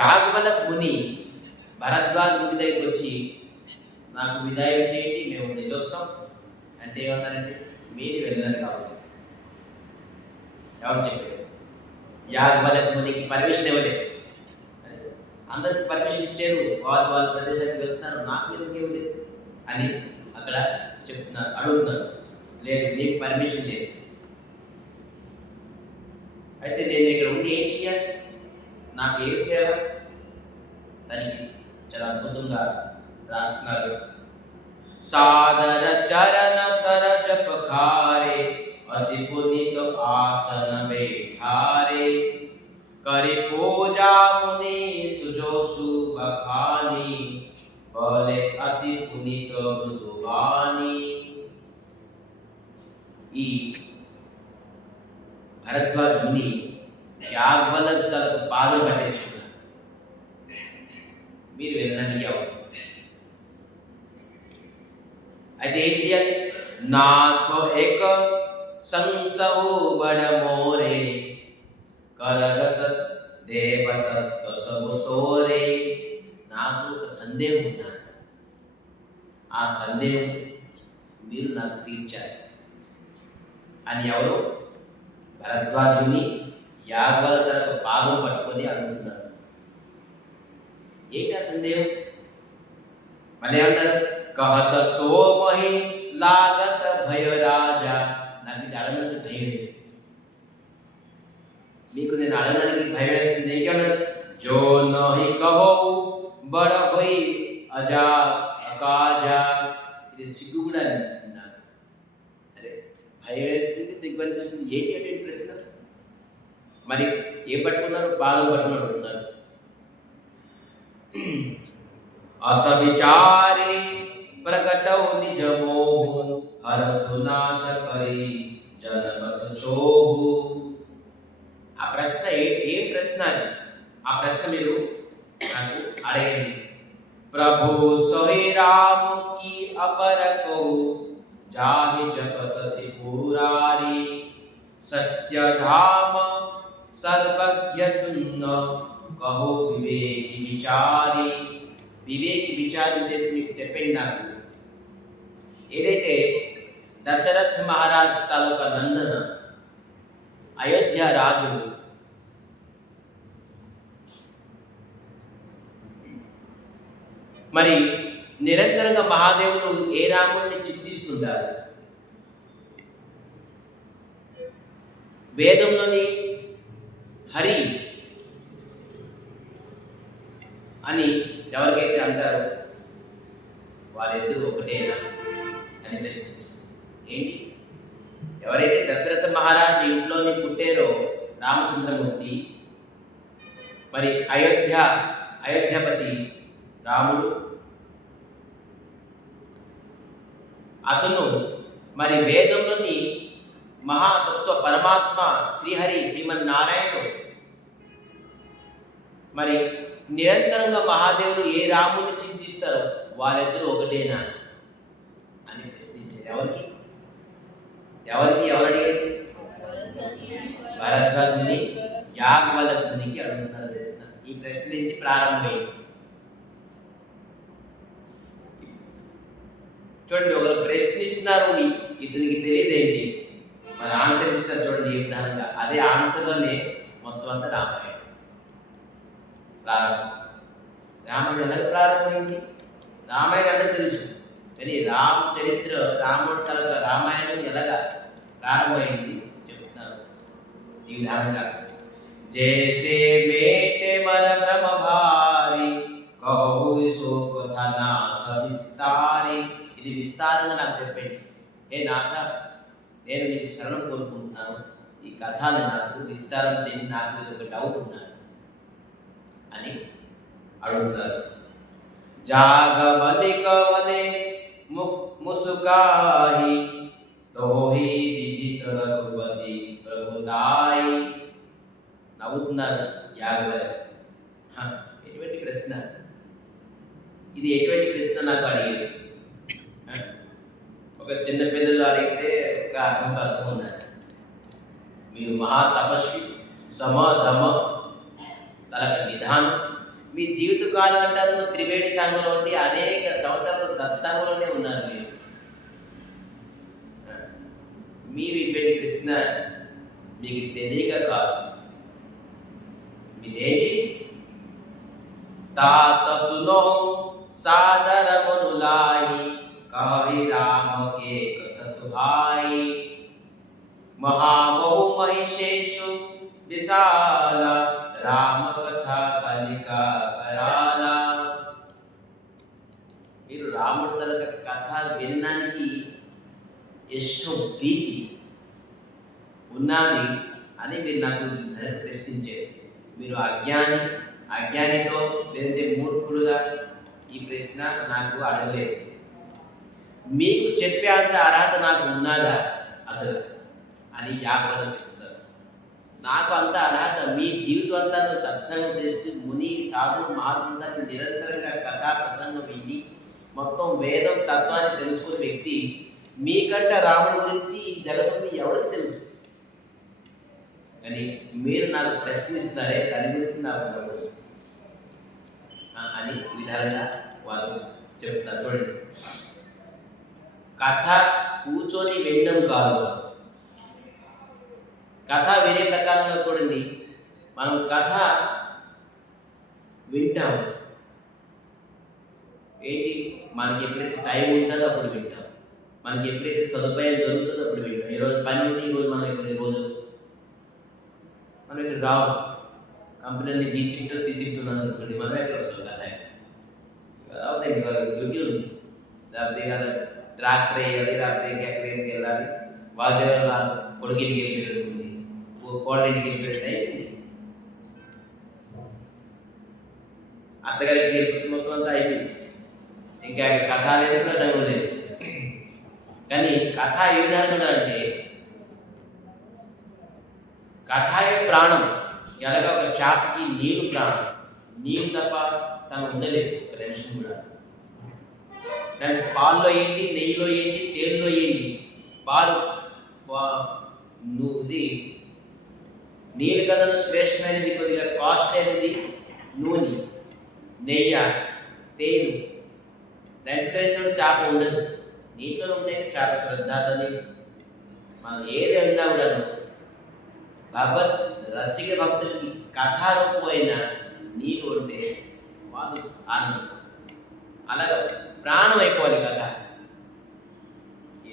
యాగవల ముని భరద్వాజ ముని దగ్గరికి వచ్చి నాకు విదాయం చేయండి, మేము వెళ్ళొస్తాం అంటే ఏమన్నారంటే, మీరు వెళ్ళాలి కావాలి. ఎవరు చెప్పారు? యాగవల మునికి పర్మిషన్ ఇవ్వలేదు. అందరికి పర్మిషన్ ఇచ్చారు, వాళ్ళ ప్రదేశానికి వెళ్తున్నారు, నాకు ఎందుకు ఇవ్వలేదు అని అక్కడ చెప్తున్నారు, అడుగుతున్నారు. లేదు, నీకు పర్మిషన్ లేదు. అయితే నేను ఇక్కడ ఉండి ఏం చేయాలి, నాకు ఏం సేవ? దానికి చాలా అద్భుతంగా రాస్తున్నారు. సాదర చరణ సరజ పఖారే అతి పునీత ఆసన బైఠారే करि पूजा मुनि सुजोसु बखानी बोले अति पुनीत मृदुवानी. ఈ భరద్వాజ ముని యాగవల తన పాదం పట్టేసుకున్నారు. మీరు వెళ్ళడానికి అవుతుంది. అయితే ఏం చేయాలి? నాతో ఏక సంసవు బడ మోరే కరగత దేవతత్వ సముతోరే. నాకు ఒక సందేహం ఉన్నది, ఆ సందేహం మీరు నాకు తీర్చాలి అని ఎవరు? భరద్వాజుని యాగవల తనకు పాదం పట్టుకొని అడుగుతున్నారు. ఏంటి ఆ సందేహం? మళ్ళీ ఏమంటారు? కహత సోమహి లాగత భయ రాజా. నాకు ఇది అడగడానికి భయం వేసింది, మీకు నేను అడగడానికి భయం వేసింది. ఇంకేమన్నారు? జో నహి కహో బడ హోయి అజా అకాజా. ఇది సిగ్గు కూడా అనిపిస్తుంది నాకు. అరే, భయం వేస్తుంది, సిగ్గు అనిపిస్తుంది. ఏంటి అంటే ప్రశ్న? మరి ఏ పట్టుకున్నారు? పాదం పట్టుకుని అడుగుతున్నారు. అసవిచారి ప్రకటౌ నిజమోహు హరతునాథ కరి జనమత చోహు. ఆ ప్రశ్న ఏ ప్రశ్న అది? ఆ ప్రశ్న మీరు నాకు అడగండి. ప్రభు సోహి రాము కి అపర కహు జాహి జపత త్రిపురారి సత్యధామ సర్వజ్ఞ తున్న కహు వివేకి విచారి. వివేకి విచారం చేసి మీకు చెప్పండి. నాకు ఏదైతే దశరథ్ మహారాజ్ తాలూకా నందన అయోధ్య రాజు మరి నిరంతరంగా మహాదేవుడు ఏ రాముడిని చింతిస్తుంటారు? వేదంలోని హరి అని ఎవరికైతే అంటారు వాళ్ళిద్దరూ ఒకటేనా అని ప్రశ్నిస్తారు. ఏంటి? ఎవరైతే దశరథ మహారాజు ఇంట్లోని పుట్టారో రామచంద్రమూర్తి, మరి అయోధ్యాపతి రాముడు, అతను మరి వేదంలోని మహాతత్వ పరమాత్మ శ్రీహరి శ్రీమన్నారాయణుడు, మరి నిరంతరంగా మహాదేవుడు ఏ రాముడిని చింతిస్తారో వాళ్ళిద్దరూ ఒకటేనా అని ప్రశ్నించారు. ఎవరు అడిగారు? భరద్వాజుని యాగవల మునికి అడుగుతున్నారు ప్రశ్న. ఈ ప్రశ్న నుంచి ప్రారంభమైంది. చూడండి, ఒకరు ప్రశ్నిస్తున్నారు, ఇతనికి తెలియదేంటి, మరి ఆన్సర్ ఇస్తారు చూడండి ఈ విధానంగా. అదే ఆన్సర్లోనే మొత్తం అంతా రామాయణం ప్రారంభం. రాముడు ఎలా ప్రారంభమైంది? రామాయణం అందరూ తెలుసు, కానీ చరిత్ర రాముడు తలగా రామాయణం ఎలాగా ప్రారంభమైంది చెప్తున్నారు ఈ విధానంగా. జైసే మేటే మన బ్రహ్మ భారి కహు సో కథ నాథ విస్తారి. ఇది విస్తారంగా నాకు చెప్పండి. ఏ నాథ, నేను నీకు శరణం కోరుకుంటున్నాను, ఈ కథని నాకు విస్తారం చేసి, నాకు ఇది ఒక డౌట్ ఉన్నాను అని అడుగుతారు. జాగవలి కవలే ముసుకాయి తోహి విదిత రఘుపతి ప్రభుదాయి. నవ్వుతున్నారు యాగవలి. ఎటువంటి ప్రశ్న ఇది? ఎటువంటి ప్రశ్న నాకు అడిగేది? ఒక చిన్న పిల్లలు అడిగితే ఒక అర్థం ఉన్నారు. మీరు మహా తపస్వి, సమధమ తలక నిధానం, మీ జీవితకాలం అంటారు త్రివేణి సంఘంలో ఉండి అనేక సంవత్సరాలు సత్సంగంలోనే ఉన్నారు. మీరు ఇటువంటి ప్రశ్న మీకు తెలియక కాదు. మీరేంటి? तात सुनो सादर मनुलाई कहि राम के कथ सुहाई महामहु महिषेषु विशाल राम कथा कलिका कराला. మీరు రాముడి తన కథ వినడానికి ఇష్టం, ప్రీతి ఉన్నది అని మీరు నాకు ప్రశ్నించారు. మీరు అజ్ఞానితో లేదంటే మూర్ఖుడుగా ఈ ప్రశ్న నాకు అడగలేదు. మీకు చెప్పే అంత అర్హత నాకు ఉన్నదా అసలు అని యాపలో చెప్తారు. నాకు అంత అర్హత, మీ జీవితం అంతా సత్సంగం చేస్తూ ముని సాధు మహాత్ములని నిరంతరంగా కథా ప్రసంగం విని మొత్తం వేదం తత్వాన్ని తెలుసుకునే వ్యక్తి మీకంటే రాముడి గురించి ఈ జగత్తుని ఎవరికి తెలుసు? కానీ మీరు నాకు ప్రశ్నిస్తారే, దాని గురించి నాకు తెలుసు అని విధాలుగా వాళ్ళు చెప్తారు. చూడండి, కథ కూర్చొని వినడం కాదు. కథ వినే ప్రకారంగా చూడండి, మనం కథ వింటాం. ఏంటి, మనకి ఎప్పుడైతే టైం ఉంటుందో అప్పుడు వింటాం, మనకి ఎప్పుడైతే సదుపాయం దొరుకుతుందో అప్పుడు వింటాం. ఈరోజు పని ఉంది, ఈరోజు మనం ఇక్కడ రోజు మనం ఇక్కడ రావు. Company B shift C shift ఉన్నది అనుకోండి, మనం ఎక్కడ వస్తాం కదా? అవుతాయి డ్యూటీ ఉంది, లేకపోతే ట్రాక్టర్ వేయాలి, లేకపోతే ఎక్కడికి వెళ్ళాలి, వాళ్ళ కొడుకింటికి వెళ్ళిపోయింది, కోళ్ళింటికి వెళ్ళిపోయింది, అయిపోయింది. అత్తగారికి వెళ్ళిపోతే మొత్తం అంతా అయిపోయింది. ఇంకా కథ లేదు, ప్రసంగం లేదు. కానీ కథ ఏ విధంగా అంటే కథాయే ప్రాణం. ఎలాగ ఒక చేపకి నీరు ప్రాణం, నీరు తప్ప తను ఉండలేదు ఒక నిమిషం కూడా. దాని పాల్లో ఏంటి, నెయ్యిలో ఏంటి, తేలులో ఏంటి? పాలు నీరు కన్నా శ్రేష్టమైనది, కొద్దిగా కాస్ట్ అయినది నూనె, నెయ్యి, తేలు. దాంట్లో వేసిన చేప ఉండదు, నీటిలో ఉంటే చేప శ్రద్ధాతని మనం ఏది అన్నా కూడా భగవత్ రసిక భక్తులకి కథారూపమైన నీరు ఉంటే వాళ్ళు ఆనందం. అలాగే ప్రాణం అయిపోవాలి కథ.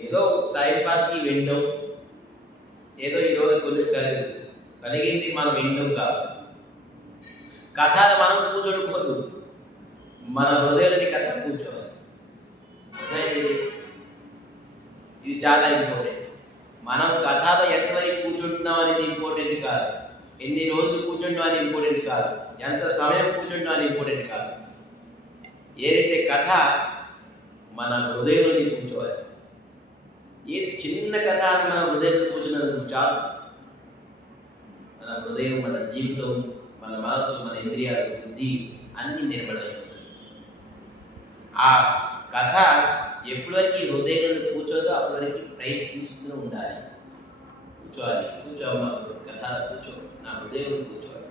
ఏదో టైంపాస్కి వినడం, ఏదో ఈరోజు కొన్ని కలిగింది మనం వినడం కాదు. కథ మనం కూర్చోడుకోవద్దు, మన హృదయాన్ని కథ కూర్చోవాలి. ఇది చాలా ఇంపార్టెంట్. మనం కథలో ఎంతవరకు కూర్చుంటున్నాం అనేది ఇంపార్టెంట్ కాదు, ఎన్ని రోజులు కూర్చుంటాం అని ఇంపార్టెంట్ కాదు, ఎంత సమయం కూర్చుంటాం అని ఇంపార్టెంట్ కాదు. ఏదైతే కథ మన హృదయంలో కూర్చోవాలి. ఏది చిన్న కథ మన హృదయంలో కూర్చున్నందుకు చాలు. మన హృదయం, మన జీవితం, మన మనసు, మన ఇంద్రియాలు, బుద్ధి అన్ని నిర్మలమైపోతుంది. ఆ కథ ఎప్పటివరకు హృదయంలో కూర్చోదో అప్పటివరకు ప్రయత్నిస్తూ ఉండాలి. కూర్చోవాలి, కూర్చోమ్మా కథ, కూర్చో, నా హృదయంలో కూర్చోవాలి.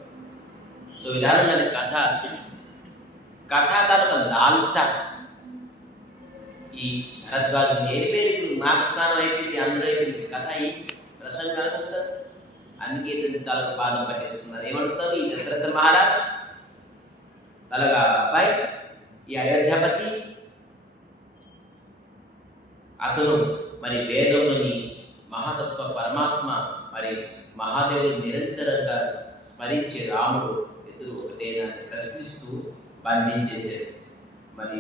సో విధానంగా కథ తాలూకా లాల్స, ఈ భరద్వాజు నేర్పేరు, నాకు స్నానం అయిపోయింది, అందరూ అయిపోయింది, కథ అయ్యి ప్రసంగాలు చెప్తారు. అందుకే ఇతని తలకు పాదం పట్టేసుకున్నారు. ఏమంటారు? ఈ దశరథ మహారాజ్ తలగా అబ్బాయి, ఈ అయోధ్యాపతి, అతను మరి వేదంలోని మహాతత్వ పరమాత్మ, మరి మహాదేవుడు నిరంతరంగా స్మరించే రాముడు ఎదురు ఒకటేనా ప్రశ్నిస్తూ బంధించేశారు. మరి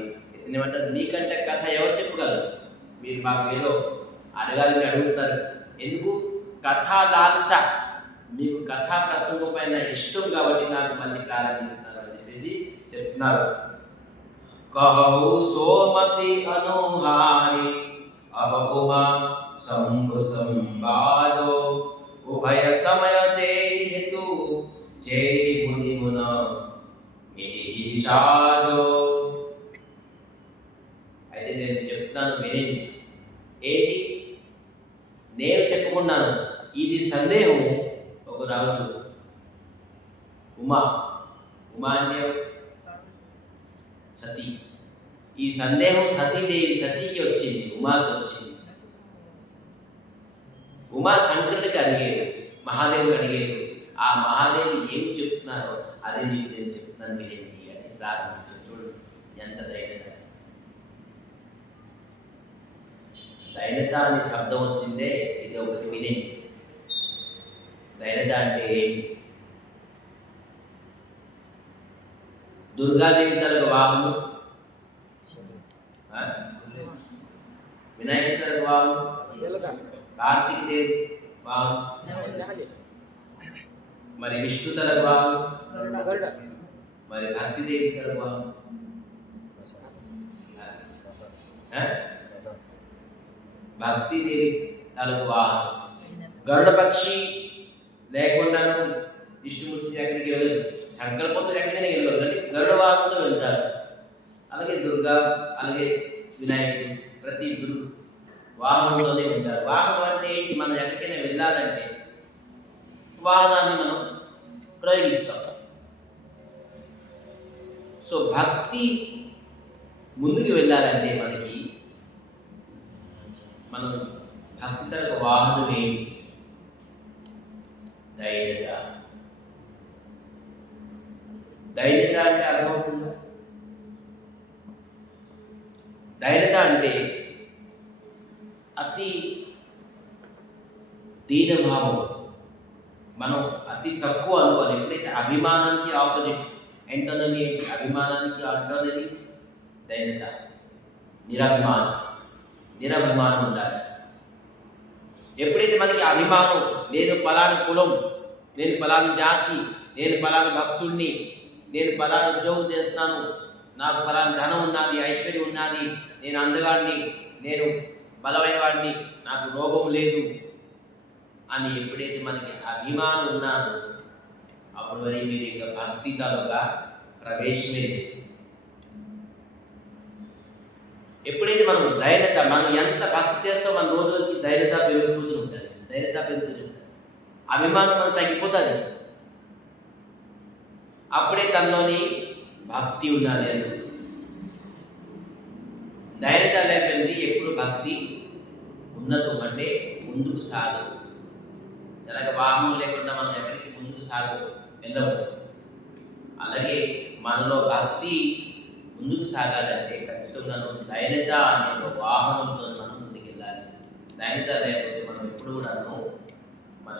ఏమంటారు? నీకంటే కథ ఎవరు చెప్పగలరు? మీరు మాకు ఏదో అడగాలని అడుగుతారు. ఎందుకు? కథా లాల్స, మీకు కథా ప్రసంగం పైన ఇష్టం కాబట్టి నాకు మళ్ళీ ప్రారంభిస్తున్నారు అని చెప్పేసి చెప్తున్నారు. కహౌ సోమతి అనుహారి అవకుమా సంభు సంవాదో ఉభయ సమయ చేతు జై ముని మున విషాదో. అయితే నేను చెప్తాను, వినండి. ఏంటి నేను చెప్పుకున్నాను? ఇది సందేహం. ఒక రాజు ఉమా అంటే సతీ. ఈ సందేహం సతీకి వచ్చింది, ఉమాకి వచ్చింది. ఉమా శంకరుడికి అడిగారు, మహాదేవుడు అడిగారు. ఆ మహాదేవుడు ఏం చెప్తున్నారో అదే మీకు నేను చెప్తున్నాను, వినండి అని ప్రారంభించారు. చూడండి ఎంత దైన్యత. దైన్యత అనే శబ్దం వచ్చిందే, ఇది ఒకటి వినండి. దైన్యత అంటే ఏంటి? దుర్గాదేవి తలకు వాహనం, వినాయకుడి తలకు వాహనం, కార్తీక దేవి వాహనం, మరి విష్ణు తలకు వాహనం, మరి భక్తిదేవి తలకు వాహనం, భక్తిదేవి తలకు వాహనం. గరుడ పక్షి లేకుండా విష్ణుమూర్తి ఎక్కడికి వెళ్ళదు, సంకల్పంతో ఎక్కడికైనా వెళ్ళదు, కానీ గరుడ వాహనంలో వెళ్తారు. అలాగే దుర్గా, అలాగే వినాయకుడు, ప్రతి గురు వాహనంలోనే ఉంటారు. వాహనం అంటే ఏంటి? మనం ఎక్కడికైనా వెళ్ళాలంటే వాహనాన్ని మనం ప్రయోగిస్తాం. సో భక్తి ముందుకు వెళ్ళాలంటే మనం భక్తి తరకు వాహనం ఏంటి? దైన్యత. దైన్యత అంటే అర్థమవుతుందా? దైన్యత అంటే అతి దీనభావం. మనం అతి తక్కువ అనుకోవాలి. ఎప్పుడైతే అభిమానానికి ఆపోజిట్ ఎంటోనమీ, అభిమానానికి అంటోనమీ దైన్యత. నిరభిమానం ఉండాలి. ఎప్పుడైతే మనకి అభిమానం, నేను పలానా కులం, నేను పలానా జాతి, నేను పలానా భక్తుడిని, నేను పలానా ఉద్యోగం చేస్తున్నాను, నాకు పలానా ధనం ఉన్నది, ఐశ్వర్యం ఉన్నది, నేను అందగాడిని, నేను బలమైన వాడిని, నాకు రోగం లేదు అని ఎప్పుడైతే మనకి అభిమానం ఉన్నారో అప్పుడు మరి మీరు ఇక భక్తి తలుగా ప్రవేశమే. ఎప్పుడైతే మనం దైన్యత, మనం ఎంత భక్తి చేస్తామో మన రోజుకి దైన్యత పెరుగుతూ ఉంటుంది, అభిమానం మనం తగ్గిపోతుంది. అప్పుడే తనలోని భక్తి ఉండాలి. అని దైన్యత లేకపోయింది ఎప్పుడు భక్తి ఉన్నతం అంటే ముందుకు సాగదు. అలాగే వాహనం లేకుండా మనం ఎక్కడికి ముందుకు వెళ్ళము. అలాగే మనలో భక్తి ముందుకు సాగాలంటే ఖచ్చితంగా దైన్యత అనే ఒక వాహనంతో మనం ముందుకు వెళ్ళాలి. దైన్యత లేకపోతే మనం ఎప్పుడు కూడా మన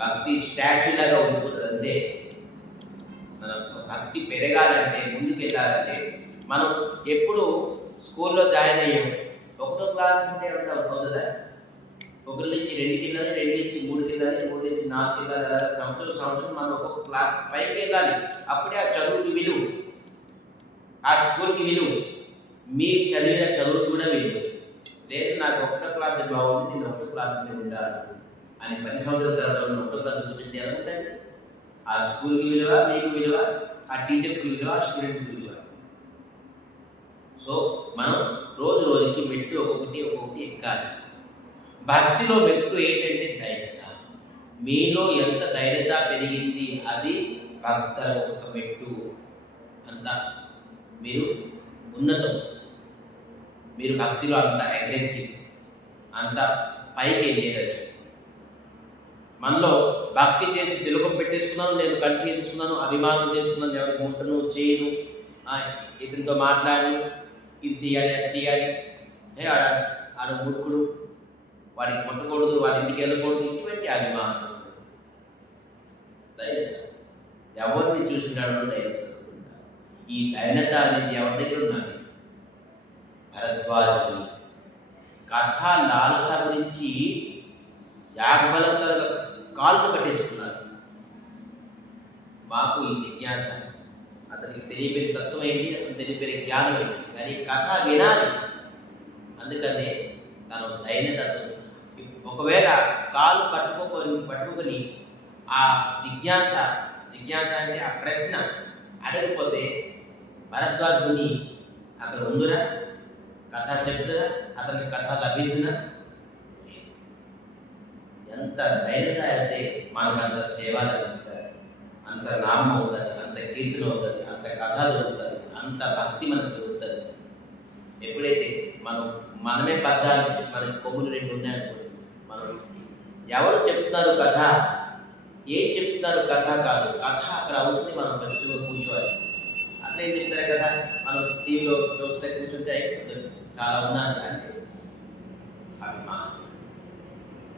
భక్తి స్టాచ్యూలాగా ఉండిపోతుంది. అంతే. మన భక్తి పెరగాలంటే, ముందుకు వెళ్ళాలంటే మనం ఎప్పుడు స్కూల్లో జాయిన్ అయ్యాం, 1వ క్లాస్ ఉంటే అవుతుందా? 1 నుంచి 2కి వెళ్ళాలి, 2 నుంచి 3కి వెళ్ళాలి, 3 నుంచి 4కి వెళ్ళాలి. సంవత్సరం మనం ఒక్కొక్క క్లాస్ పైకి వెళ్ళాలి. అప్పుడే ఆ చదువుకి విలువ, ఆ స్కూల్కి విలువ, మీరు చదివిన చదువుకి కూడా విలువ. లేదు నాకు 1వ క్లాస్ బాగుంది, నేను 1వ క్లాస్లో ఉంటాను అని 10 సంవత్సరాల తర్వాత 1వ క్లాస్ కూర్చుంటే ఎలా ఉంటుంది? ఆ స్కూల్కి విలువ, మీకు విలువ, ఆ టీచర్స్కి విలువ, ఆ స్టూడెంట్స్కి విలువ. సో మనం రోజుకి మెట్టు ఒక్కొక్కటి ఎక్కాలి. భక్తిలో మెట్టు ఏంటంటే ధైర్యత. మీలో ఎంత ధైర్యత పెరిగింది అది భక్తుల ఒక మెట్టు. అంతా మీరు ఉన్నతం. మీరు భక్తిలో అంత అగ్రెసివ్, అంత పైకి వెళ్ళేది. మనలో భక్తి చేసి తిలకం పెట్టేసుకున్నాను, నేను కంటిన్యూ చేసుకున్నాను, అభిమానం చేసుకున్నాను, ఎవరికి ముట్టను చేయను, ఇతనితో మాట్లాడను, ఇది చేయాలి అది చేయాలి, ఆడ మూర్ఖుడు, వాడికి కొట్టకూడదు, వాడి ఇంటికి వెళ్ళకూడదు, ఇటువంటి అభిమానం. దైనత ఎవరిని చూసినాడు దైనత. ఈ దైనత అనేది ఎవరి దగ్గర ఉన్నది? భరద్వాజుని కథ లాలస గురించి యాగ్బలంగా కాళ్ళు పట్టేసుకున్నారు. మాకు ఈ జిజ్ఞాస, అతనికి తెలియని తత్వం ఏంటి, అతను తెలియని జ్ఞానం ఏంటి, కానీ కథ వినాలి. అందుకనే తను దైనతతో ఒకవేళ కాలు పట్టుకొని ఆ జిజ్ఞాస అంటే ఆ ప్రశ్న అడగకపోతే భరద్వాజుని అక్కడ ఉందిరా, కథ చెప్తురా, అతనికి కథ లభించునా? ఎంత దైనత అయితే మనకు అంత సేవ లభిస్తారు, అంత నామం అవుతుంది, అంత కీర్తన అవుతుంది, అంత కథ దొరుకుతుంది, అంత భక్తి మనకు దొరుకుతుంది. ఎప్పుడైతే మనమే పద్దాలు మనకి కొమ్ములు 2 ఉన్నాయనుకోండి, మనం ఎవరు చెప్తున్నారు కథ, ఏం చెప్తున్నారు కథ కాదు, కథ అక్కడ అవుతుంది, మనం ఖచ్చితంగా కూర్చోవాలి. అట్లా ఏం చెప్తారు కదా, మనం టీవీలో చూస్తే కూర్చుంటే చాలా ఉన్నారు అంటే అభిమానం.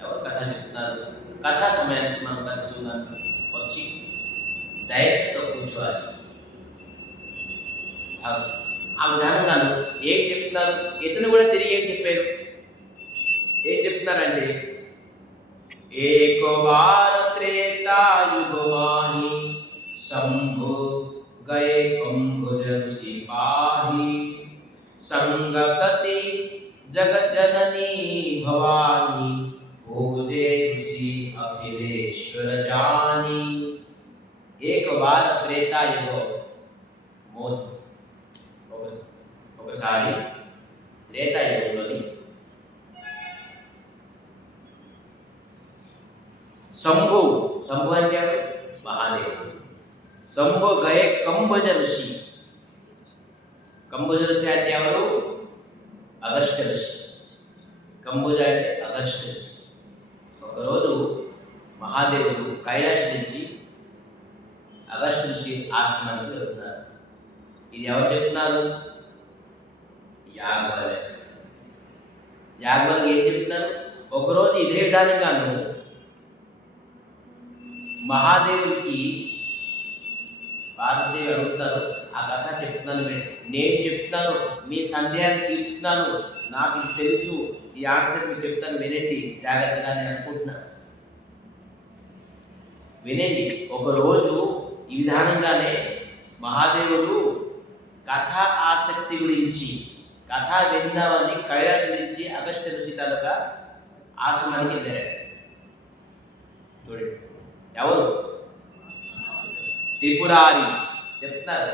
ఎవరు కథ చెప్తున్నారు, కథా సమయానికి మనం ఖచ్చితంగా వచ్చి ధైర్యంతో కూర్చోవాలి. ఆ విధానంగా ఏం చెప్తున్నారు, ఇతను కూడా తిరిగి ఏం చెప్పారు, ఏం చెప్తున్నారంటే ఏకో బార త్రేతాయుగమాహి శంభు గయే కంభుజం సిపాహి సంగ సతి జగజ్జననీ భవాని భోజే ఋషి అఖిలేశ్వర జాని. ఏక బార త్రేతాయుగం, ఒకసారి త్రేతాయుగంలోని శంభు అంటే ఎవరు? మహాదేవుడు. శంభు గయే కంభజ ఋషి. కంభజ ఋషి అంటే ఎవరు? అగస్త్య ఋషి. కంభుజ అంటే అగస్త్య ఋషి. ఒకరోజు మహాదేవుడు కైలాసం నుంచి అగస్త్య ఋషి ఆశ్రమానికి వెళ్తున్నారు. ఇది ఎవరు చెప్తున్నారు? యాగ్బల్ ఏం చెప్తున్నారు? ఒకరోజు ఇదే విధానంగాను మహాదేవుడికి పార్వతీదేవి అడుగుతున్నారు, ఆ కథ చెప్తున్నాను, నేను చెప్తున్నాను, మీ సందేహాన్ని తీర్చుతున్నాను, నాకు ఇది తెలుసు, ఈ ఆన్సర్ మీకు చెప్తాను, వినండి జాగ్రత్తగా నేను అనుకుంటున్నాను. వినండి. ఒకరోజు ఈ విధానంగానే మహాదేవుడు కథా ఆసక్తి గురించి కథ విందామని కైలాసం నుంచి అగస్త్య ఋషి తాలూకా ఆశ్రమానికి వెళ్ళారు. చూడండి ఎవరు? త్రిపురారి చెప్తున్నారు.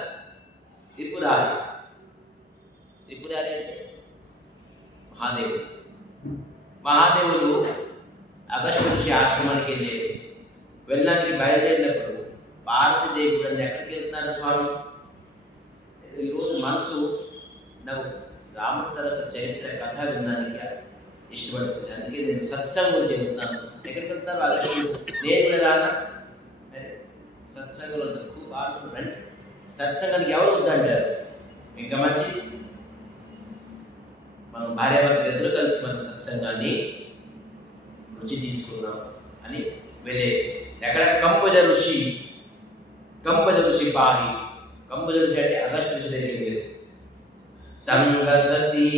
త్రిపురారి అంటే మహాదేవుడు అగస్త్య ఋషి ఆశ్రమానికి వెళ్ళారు. వెళ్ళడానికి బయలుదేరినప్పుడు పార్వతీదేవి కూడా ఎక్కడికి వెళ్తున్నారు స్వామి? ఈరోజు మనసు నాకు రాముడి తరపు చరిత్ర కథ వినడానికి ఇష్టపడుతుంది, అందుకే నేను సత్సంగం చెబుతున్నాను. ఎక్కడికి వెళ్తారు? అగస్త్య నేను కూడా రానా? సత్సంగంలో తక్కువ బాగా రండి. సత్సంగానికి ఎవరు వద్దంటారు? ఇంకా మంచిది, మనం భార్యాభర్తలు ఎదురు కలిసి మనం సత్సంగాన్ని రుచి తీసుకున్నాం అని వెళ్ళే. ఎక్కడ? కంభజ ఋషి పాహి. కంభజ ఋషి అంటే అగస్త్య ఋషి దగ్గర లేదు. సంగ సతి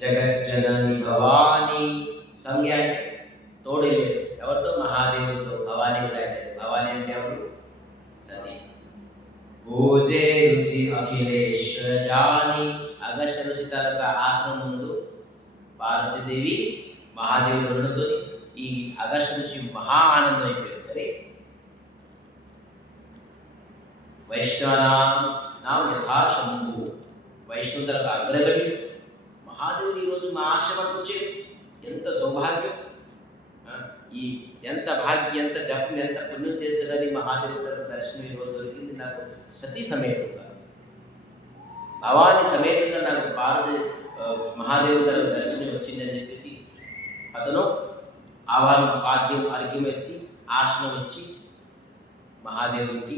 జగజ్జనని భవాని. సంజ్ఞ అంటే తోడు లేదు. ఎవరితో? మహాదేవుడితో. భవాని కూడా అంటే భవాని అంటే ఎవరు? సతి. పూజే ఋషి అఖిలేశ్వర జాని. అగస్త్య ఋషి తాలూకా ఆశ్రమం ముందు పార్వతీదేవి మహాదేవుడు ఉండదు. ఈ అగస్త్య ఋషి మహా ఆనందం అయిపోయింది. వైష్ణవనాం యథా శంభు. వైష్ణవులకు అగ్రగణి మహాదేవుడు ఈరోజు మా ఆశ్రమానికి వచ్చేది. ఎంత సౌభాగ్యం! ఎంత భాగ్యం, ఎంత జపం, ఎంత పుణ్యం చేశాడని మహాదేవుడు దర్శనం ఈరోజు దొరికింది నాకు. సతీ సమేతంగా భవాని సమేతంగా నాకు మహాదేవుడు గారు దర్శనం వచ్చిందని చెప్పేసి అతను ఆహ్వానం పాద్యం అర్ఘ్యం ఇచ్చి ఆసనం ఇచ్చి మహాదేవునికి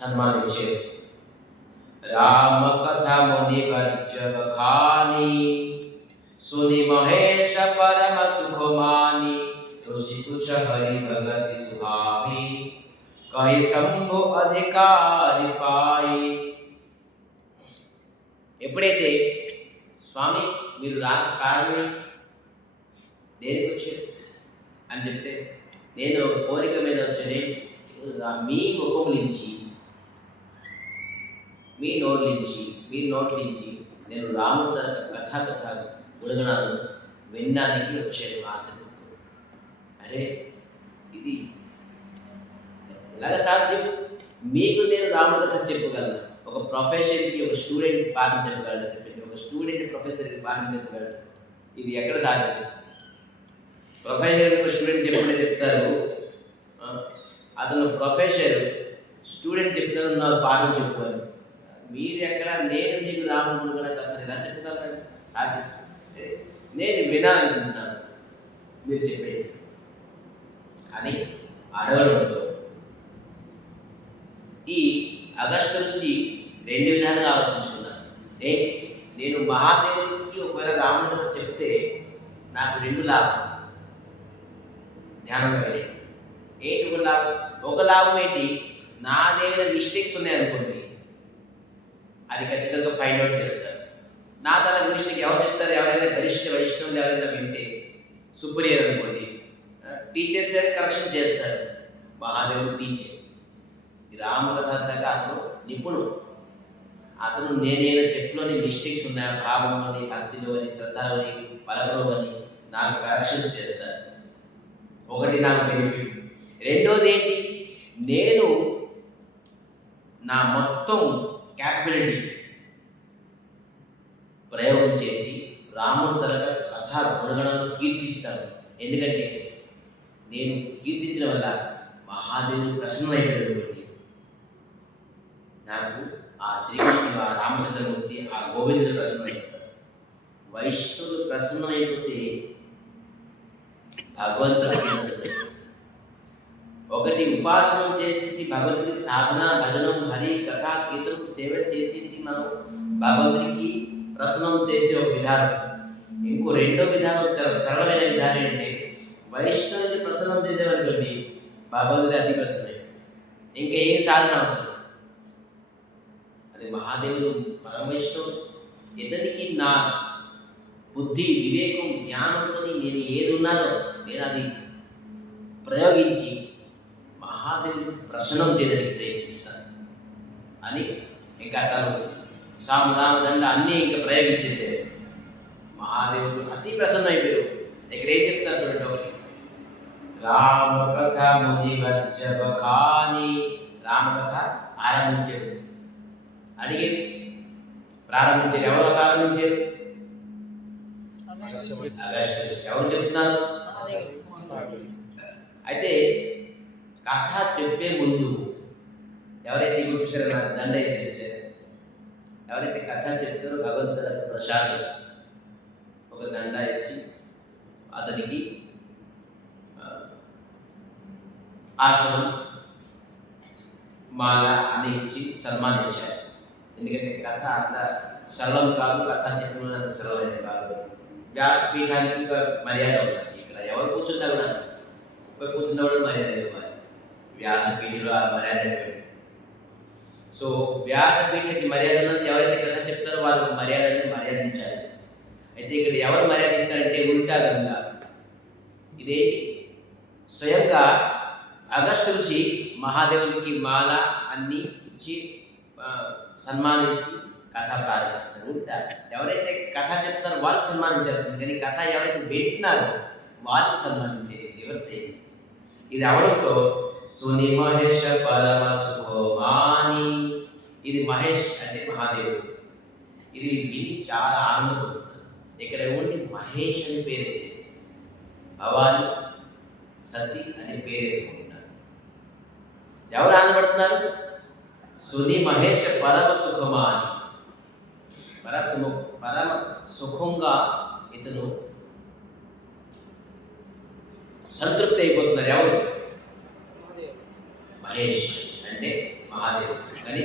సన్మానించారు. రామ కథ ముని బఖాని సుని మహేశ పరమ సుఖమాని ఋషి కుచ హరి భగతి సుహావి కహి శంభు అధికారి పాయి. ఎప్పుడైతే స్వామి మీరు రాక కారణమే దేనికి వచ్చారు అని చెప్తే, నేను ఒక కోరిక మీద వచ్చానే, మీ ముఖం నుంచి మీ నోటి నుంచి నేను రాముడు తన కథ గుణగణాలు వినడానికి వచ్చాను ఆశతో. అరే ఇది ఎలాగ సాధ్యం? మీకు నేను రాముడు కథ చెప్పగలను, ఒక ప్రొఫెసర్కి ఒక స్టూడెంట్ పాఠం చెప్పగలడు, ఒక స్టూడెంట్ ప్రొఫెసర్కి పాఠం చెప్పగలడు. ఇది ఎక్కడ సాధ్యం? ప్రొఫెసర్ ఒక స్టూడెంట్ చెప్పిన చెప్తారు, అతను ప్రొఫెసర్ స్టూడెంట్ చెప్తారు నాకు పాఠం చెప్పుకోవాలి. మీరు ఎక్కడ? నేను మీకు రాముడు కూడా కథ ఎలా చెప్పగలను? సాధ్యం. నేను వినాలనుకుంటున్నాను మీరు చెప్పేది అని అడగడంతో ఈ అగస్త్య ఋషి రెండు విధాలుగా ఆలోచించుకున్నాను. నేను మహాదేవుడికి ఒకవేళ రాముడు కథ చెప్తే నాకు రెండు లాభం ధ్యానంగా ఏంటి ఒక లాభం? ఒక లాభం ఏంటి, నాదేమైనా మిస్టేక్స్ ఉన్నాయనుకోండి అది ఖచ్చితంగా ఫైండ్ అవుట్ చేస్తారు. నా తన మిస్టేక్ ఎవరు చెప్తారు? ఎవరైనా గరిష్ట వైష్ణవులు ఎవరైనా వింటే సుపీరియర్ అనుకోండి, టీచర్స్ కరెక్షన్ చేస్తారు. మహాదేవుడు టీచర్, ఈ రామకథ దగ్గర అతను నిపుణుడు. అతను నేనైనా చెట్లోని మిస్టేక్స్ ఉన్నాయా, భావం అని, భక్తిలో అని, శ్రద్ధలో అని, పలకలో అని నాకు కరెక్షన్స్ చేస్తారు. ఒకటి నాకు బెనిఫిట్. రెండోది ఏంటి, నేను నా మొత్తం క్యాపబిలిటీ ప్రయోగం చేసి రాముడు తన కథా గుణగణాలను కీర్తిస్తాను. ఎందుకంటే నేను కీర్తించడం వల్ల మహాదేవుడు ప్రసన్నమైపోయినటువంటి నాకు ఆ శ్రీకృష్ణుడు, ఆ రామచంద్రమూర్తి, ఆ గోవిందుడు ప్రసన్నమైపోతారు. వైష్ణవులు ప్రసన్నమైపోతే భగవంతుడు ప్రసన్నమైపోతారు. ఒకటి ఉపాసనం చేసేసి భగవంతుడి సాధన, భజనం, హరి కథ, కీర్తనం, సేవ చేసేసి మనం భగవంతుడికి ప్రసన్నం చేసే ఒక విధానం. ఇంకో రెండో విధానం చాలా సరళమైన విధానం ఏంటంటే వైష్ణవుని ప్రసన్నం చేసేవాళ్ళండి భగవంతుడి అతి ప్రసన్నం. ఇంకా ఏం సాధన అవసరం? అది మహాదేవుడు పరమేశ్వరుడు. ఇతనికి నా బుద్ధి, వివేకం, జ్ఞానంతో నేను ఏది ఉన్నానో నేను అది ప్రయోగించి మహాదేవుడికి ప్రసన్నం చేయడానికి ప్రయత్నిస్తాను అని ఇంకా తను సామదాన అన్నీ ఇంకా ప్రయోగించేసారు. మహాదేవుడు అతి ప్రసన్న అయిపోయారు. ఇక్కడ ఏం చెప్తారు చూడండి, ఒకటి రామకథ ముని బఖాని. రామకథ ఆరంభించారు, అడిగేది ప్రారంభించారు. ఎవరు ప్రారంభించారు? ఎవరు చెప్తున్నారు? అయితే కథ చెప్పే ముందు ఎవరైతే చూసారో నాకు దండ వేసి వచ్చారు, ఎవరైతే కథ చెప్తారో భగవంతుడు ప్రసాదం ఒక దండ ఇచ్చి అతనికి ఆశ్రమం, మాల అని ఇచ్చి సన్మానించారు. ఎందుకంటే కథ అంత సరళం కాదు, కథ చెప్పడం అంత సరళమైన కాదు. వ్యాసపీఠానికి మర్యాద ఉన్నది. ఇక్కడ ఎవరు కూర్చున్నారు కూడా కూర్చున్నవాడు మర్యాద ఇవ్వాలి. వ్యాసపీఠులు ఆ మర్యాద ఇవ్వండి. సో వ్యాసపీఠకి మర్యాద ఉన్నది. ఎవరైతే కథ చెప్తారో వాళ్ళు మర్యాదించాలి. అయితే ఇక్కడ ఎవరు మర్యాదిస్తారంటే ఉల్టా గంగా. ఇదేంటి, స్వయంగా అగస్త్య ఋషి మహాదేవునికి మాల అన్నీ ఇచ్చి సన్మానించి కథ ప్రారంభిస్తారు. ఉల్టా ఎవరైతే కథ చెప్తారో వాళ్ళు సన్మానించాల్సింది, కానీ కథ ఎవరైతే పెట్టినారో వాళ్ళు సన్మానించేది రివర్స్ అయింది. ఇది అవడంతో సుని మహేష పరమ సుఖమాని. ఇది మహేష్ అంటే మహాదేవుడు. ఇది విని చాలా ఆనందపడుతుంది. ఇక్కడ ఓన్లీ మహేష్ అని పేరు, భవాని, సతి అనే పేరు ఎత్తుకుంటున్నారు. ఎవరు ఆనందపడుతున్నారు? సుని మహేష పరమ సుఖమాని. పరమ సుఖంగా ఇతను సంతృప్తి అయిపోతున్నారు. ఎవరు? మహేష్ అంటే మహాదేవుడు. కానీ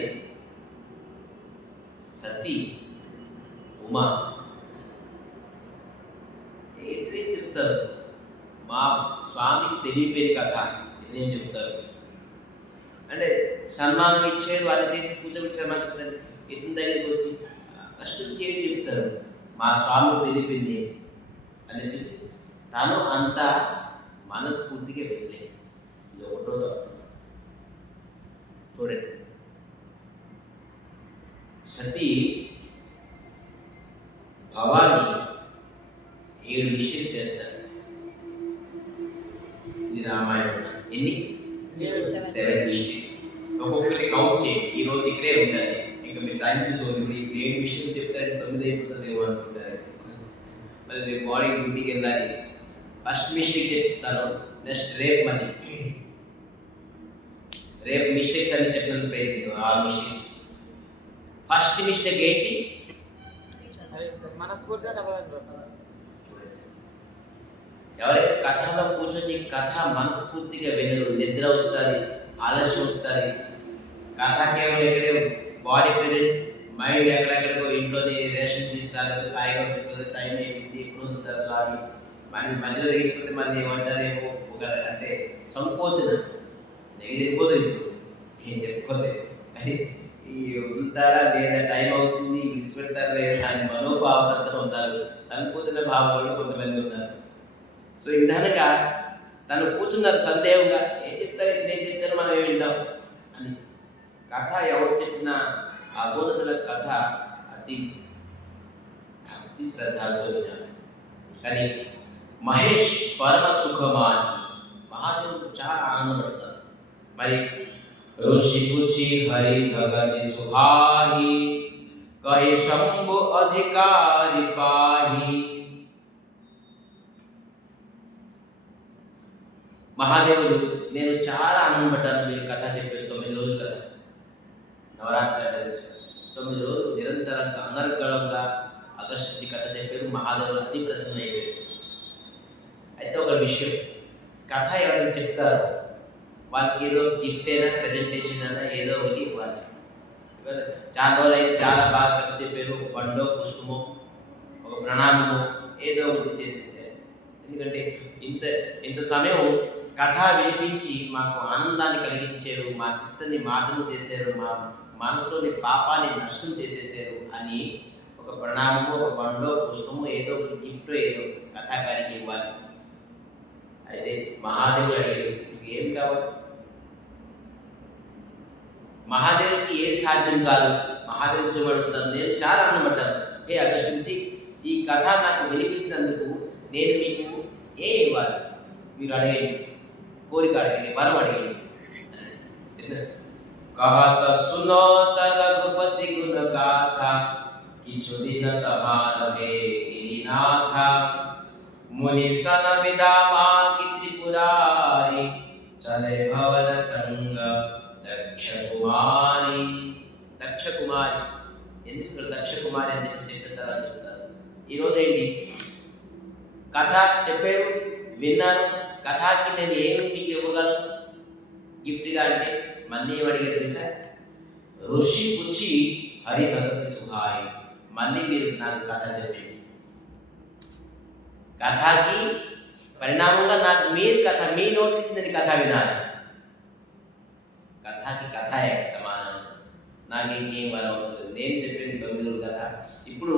సతీ ఉమా ఏదే చెప్తారు, మా స్వామికి తెలియపోయే కథ ఇదేం చెప్తారు అంటే సన్మానం ఇచ్చారు, వాళ్ళు చేసి పూజ ఇచ్చారు. ఇతని దగ్గరికి వచ్చి కష్టం చేసి చెప్తారు, మా స్వామికి తెలిపింది అని చెప్పేసి తాను అంత మనస్ఫూర్తిగా వెళ్ళలేదు. ఇది ఒకటో తప్పు. చూడండి, సతీ భవాని 7 మిస్టేక్స్ చేస్తారు. ఇది రామాయణం. ఎన్ని? 7 మిస్టేక్స్. ఒక్కొక్కటి కౌంట్ చేయండి. ఈ రోజు ఇక్కడే ఉండాలి. ఇంకా మీరు టైం చూసుకోండి. ఇప్పుడు 7 మిస్టేక్స్ చెప్తారు, 9 అయిపోతుంది ఏమో అనుకుంటారు. మళ్ళీ రేపు మార్నింగ్ డ్యూటీకి వెళ్ళాలి. ఫస్ట్ మిస్టేక్ చెప్తాను, నెక్స్ట్ రేపు మళ్ళీ రేపు మిస్టేక్స్ అని చెప్పినందుకు ప్రయత్నం. 6 మిస్టేక్స్. ఫస్ట్ మిస్టేక్ ఏంటి? ఎవరైతే కథలో కూర్చొని కథ మనస్ఫూర్తిగా వినరు, నిద్ర వస్తుంది, ఆలస్యం వస్తుంది. కథ కేవలం ఎక్కడే బాడీ ప్రెజెంట్, మైండ్ ఎక్కడెక్కడికో ఇంట్లోని రేషన్ తీసుకురాలేదు, కాయగూర తీసుకురాలేదు, టైం అయిపోయింది, ఎప్పుడు వస్తుంటారు స్వామి మధ్యలో వేసుకుంటే మళ్ళీ ఏమంటారేమో ఒక అంటే సంకోచన చెప్పుకోదు. ఇప్పుడు ఏం చెప్పుకోలేదు కానీ ఈ వదులుతారా లేదా, టైం అవుతుంది, విడిచిపెడతారా లేదా అని మనోభావనతో ఉన్నారు. సంకోచన భావాలు కొంతమంది ఉన్నారు. సో ఇందాక తను కూర్చున్నారు సందేహంగా, ఏం చెప్తారు, నేను చెప్తాను, మనం ఏమి వింటాం అని. కథ ఎవరు చెప్పిన ఆ బోధకుల కథ అతి భక్తి శ్రద్ధలతో వినాలి. కానీ మహేష్ పరమ సుఖమాని, మహాదేవుడు చాలా ఆనందపడతారు. మరి ఋషి పుచి హరి భగతి సుహాహి కహి శంభు అధికారి పాహి. మహాదేవుడు నేను చాలా ఆనందపడ్డాను మీరు కథ చెప్పారు. 9 రోజులు కథ, నవరాత్రి 9 రోజులు నిరంతరంగా అనర్గళంగా ఆకర్షించి కథ చెప్పారు. మహాదేవుడు అతి ప్రసన్న అయిపోయారు. అయితే ఒక విషయం, కథ ఎవరైతే చెప్తారో వాళ్ళకి ఏదో గిఫ్ట్ అయినా ప్రజెంటేషన్ అయినా ఏదో ఒకటి ఇవ్వాలి. చాలా రోజులు అయితే చాలా బాగా కథ చెప్పారు, ఒక పండో పుష్పమో ఒక ప్రణామమో ఏదో ఒకటి చేసేసారు. ఎందుకంటే ఇంత సమయం కథ వినిపించి మాకు ఆనందాన్ని కలిగించారు, మా చిత్తని మాధురం చేశారు, మా మనసులోని పాపాన్ని నష్టం చేసేసారు అని ఒక ప్రణామము, ఒక పండో పుష్పము ఏదో ఒక గిఫ్ట్ ఏదో కథాకారికి ఇవ్వాలి. అయితే మహాదేవుడు అడిగారు, ఏం కావాలి? మహాదేవుడికి ఏది సాధ్యం కాదు. మహాదేవుడు శివుడుతాను, నేను చాలా ఆనందపడ్డాను. ఆకర్షించి ఈ కథ నాకు వినిపించినందుకు నేను మీకు ఏం ఇవ్వాలి? మీరు అడిగండి, కోరిక అడిగండి, వరం అడిగండి. कहत सुनोत रघुपति गुण गाथा किछु दिन तहां रहे गिरिनाथ मुनि सन विदा मांगी त्रिपुरारी चले भवन संग दक्ष कुमारी. దక్ష కుమారి ఎందుకు దక్ష కుమారి అని చెప్పిన తర్వాత చెప్తారు. ఈరోజు ఏంటి, కథ చెప్పారు, విన్నారు. కథకి నేను ఏమి మీకు ఇవ్వగలను గిఫ్ట్గా అంటే మళ్ళీ ఏమడిగారు తెలుసా? ఋషి పుచ్చి హరి భగతి సుహాయి. మళ్ళీ మీరు నాకు కథ చెప్పండి. కథకి పరిణామంగా నాకు మీరు కథ, మీ నోటి నుంచి నేను కథ వినాలి. కథకి కథయే సమాధానం. నాకు ఇంకేం అవసరం. నేను చెప్పిన 9 రోజుల కథ. ఇప్పుడు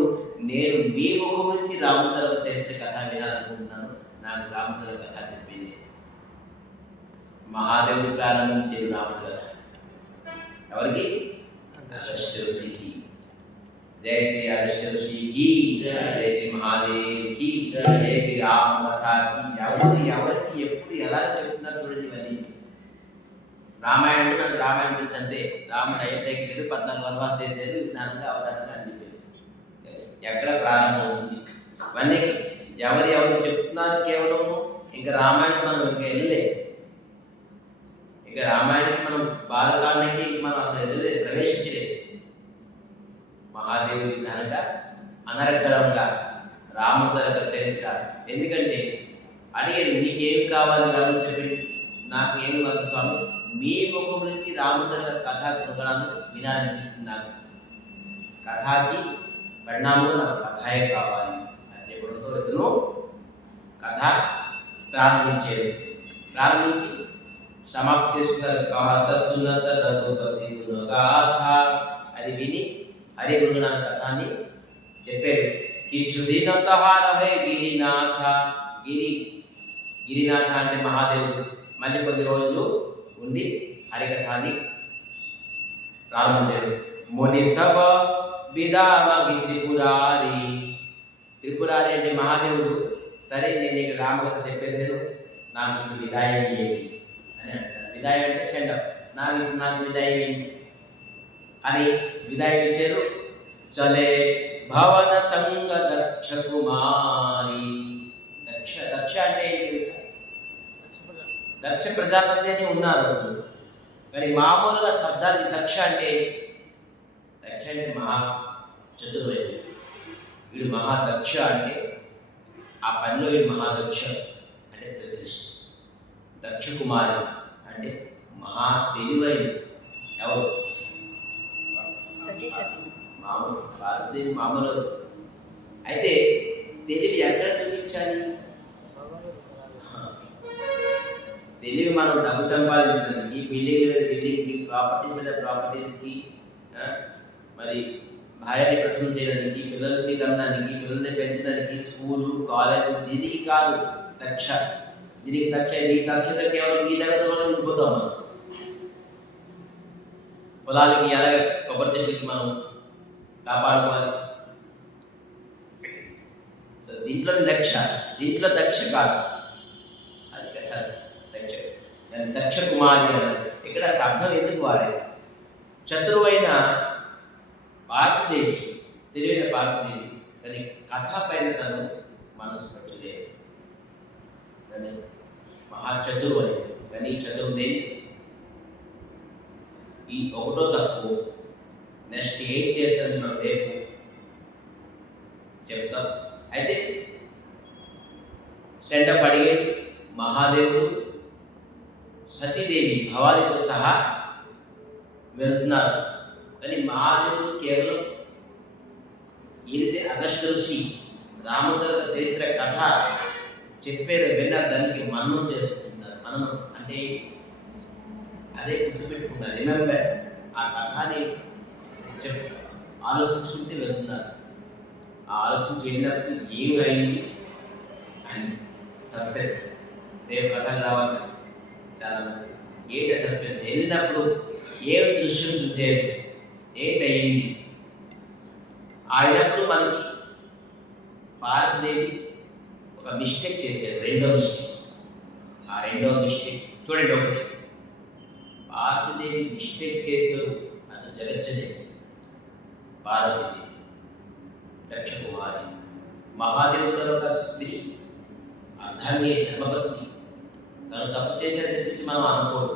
నేను మీ ముఖం నుంచి రామతల చరిత్ర కథ వినాలనుకుంటున్నాను. నాకు రామతల కథ చెప్పింది. మహాదేవుడు ప్రారంభించే రాముడు కథ ఎవరికి? అగస్త్య ఋషికి. జయ శ్రీ అగస్త్య ఋషికి, జయ శ్రీ మహాదేవ్ కి, జయ శ్రీ రామ కథకి. ఎవరికి ఎప్పుడు ఎలా చెప్తున్నారు చూడండి. ఇవన్నీ రామాయణం నాకు రామాయణం తెలుసు అంతే. రాముడు అయోధ్యకి లేదు, 14 వనవాసం చేసేది, విజ్ఞానంగా అవతారంగా అని చెప్పేసి ఎక్కడ ప్రారంభం ఉంది. ఇవన్నీ ఎవరు చెప్తున్నారు కేవలం. ఇంకా రామాయణం మనం ఇంకా వెళ్ళలేదు. ఇక రామాయణానికి మనం బాలకాండకి మనం అసలు ప్రవేశించలేదు. మహా మహాదేవుడి కనుక అనర్గళంగా రాముడి దగ్గర చరిత్ర. ఎందుకంటే అడిగేది నీకేం కావాలి రాముడు చెప్పి, నాకు ఏం కాదు స్వామి, మీ ముఖం నుంచి రాముడి దగ్గర కథా గుణగణాలు వినాలనిపిస్తుంది. నాకు కథాకి పరిణామం, నాకు కథాయే కావాలి అని చెప్పడంతో ఇతను కథ ప్రారంభించి సమాప్తి చేసుకున్నారు. కథ సున్నత రఘుపతి గుణగాథ అది విని హరి గుణగణాల కథాన్ని చెప్పారు. కిచుదినంత హారహే గిరినాథ, గిరినాథ అంటే మహాదేవుడు. మళ్ళీ కొద్ది రోజులు ఉండి హరికథాన్ని ప్రారంభించారు. ముని సభ విదామగి త్రిపురారి, త్రిపురారి అంటే మహాదేవుడు. సరే నేను ఇక్కడ రామకథ చెప్పేశాను, నాకు విదాయం ఏంటి అని అంటారు. విదాయం అంటే సెండప్, నాకు విదాయం ఏంటి అని విదాయం ఇచ్చారు. చలే భవన సంగ దక్ష కుమారి. దక్ష అంటే ఏంటి? దక్ష ప్రజాపతి అని ఉన్నారు, కానీ మామూలుగా శబ్దానికి దక్ష అంటే మహా చతుర్వేది. వీడు మహాదక్ష అంటే ఆ పనిలో వీడు మహాదక్ష అంటే స్పెషలిస్ట్. దక్ష కుమారి అంటే మహా తెలివైన. ఎవరు? మామూలు భారతదేవి మామూలు. అయితే తెలివి ఎక్కడ చూపించాలి? తెలివి మనం డబ్బు సంపాదించడానికి, బిల్డింగ్కి, ప్రాపర్టీస్కి, మరి భార్యని ప్రశ్న చేయడానికి, పిల్లల్ని కనడానికి, పిల్లల్ని పెంచడానికి, స్కూలు, కాలేజ్, దీనికి కాదు దక్ష. దీనికి ఈ దక్షత కేవలం ఈ దగ్గరలోనే ఉండిపోతాం. మనం పొలాలకి అలాగే కొబ్బరి చెట్టుకి మనం కాపాడుకోవాలి. సో దీంట్లో దక్ష కాదు, అది దక్ష కుమారి. ఇక్కడ శబ్దం ఎందుకు వాడారు? చతురువైన భారతదేవి, తెలివైన భారతదేవి, కానీ కథ పైన తను మనసు పెట్టలేదు. కానీ మహాచతురు అని, కానీ చతుర్దేవి ఈ ఒకటో తప్పు. నెక్స్ట్ ఏం చేస్తుంది మనం రేపు చెప్తాం. అయితే సెంటప్ అడిగే మహాదేవుడు సతీదేవి భవానితో సహా వెళ్తున్నారు. కానీ మహాదేవుడు కేవలం ఏదైతే అగస్త్య ఋషి రాముడి చరిత్ర కథ చెప్పేది విన్నా దానికి మననం చేసుకుంటారు. మననం అంటే అదే గుర్తుపెట్టుకుంటారు, రిమెంబర్. ఆ కథని ఆలోచించుకుంటే వెళ్తున్నారు. ఆ ఆలోచించి వెళ్ళినప్పుడు ఏమి అయింది అని సస్పెన్స్. రేపు కథలు రావాలి చాలా ఏంటి సస్పెన్స్. వెళ్ళినప్పుడు ఏ దృశ్యం చూసేది, ఏంటయింది అయినప్పుడు మనకి భారతదేవి ఒక మిస్టేక్ చేశారు. రెండో మిస్టేక్ చూడండి. ఒకటి భారతదేవి మిస్టేక్ చేశారు, అది జగచ్చదేవి భారతదేవి దక్ష కుమారి. మహాదేవుడు ఒక స్త్రీ, అర్ధాంగి, ధర్మపత్ని. తను తప్పు చేశారని చెప్పేసి మనం అనుకోడు.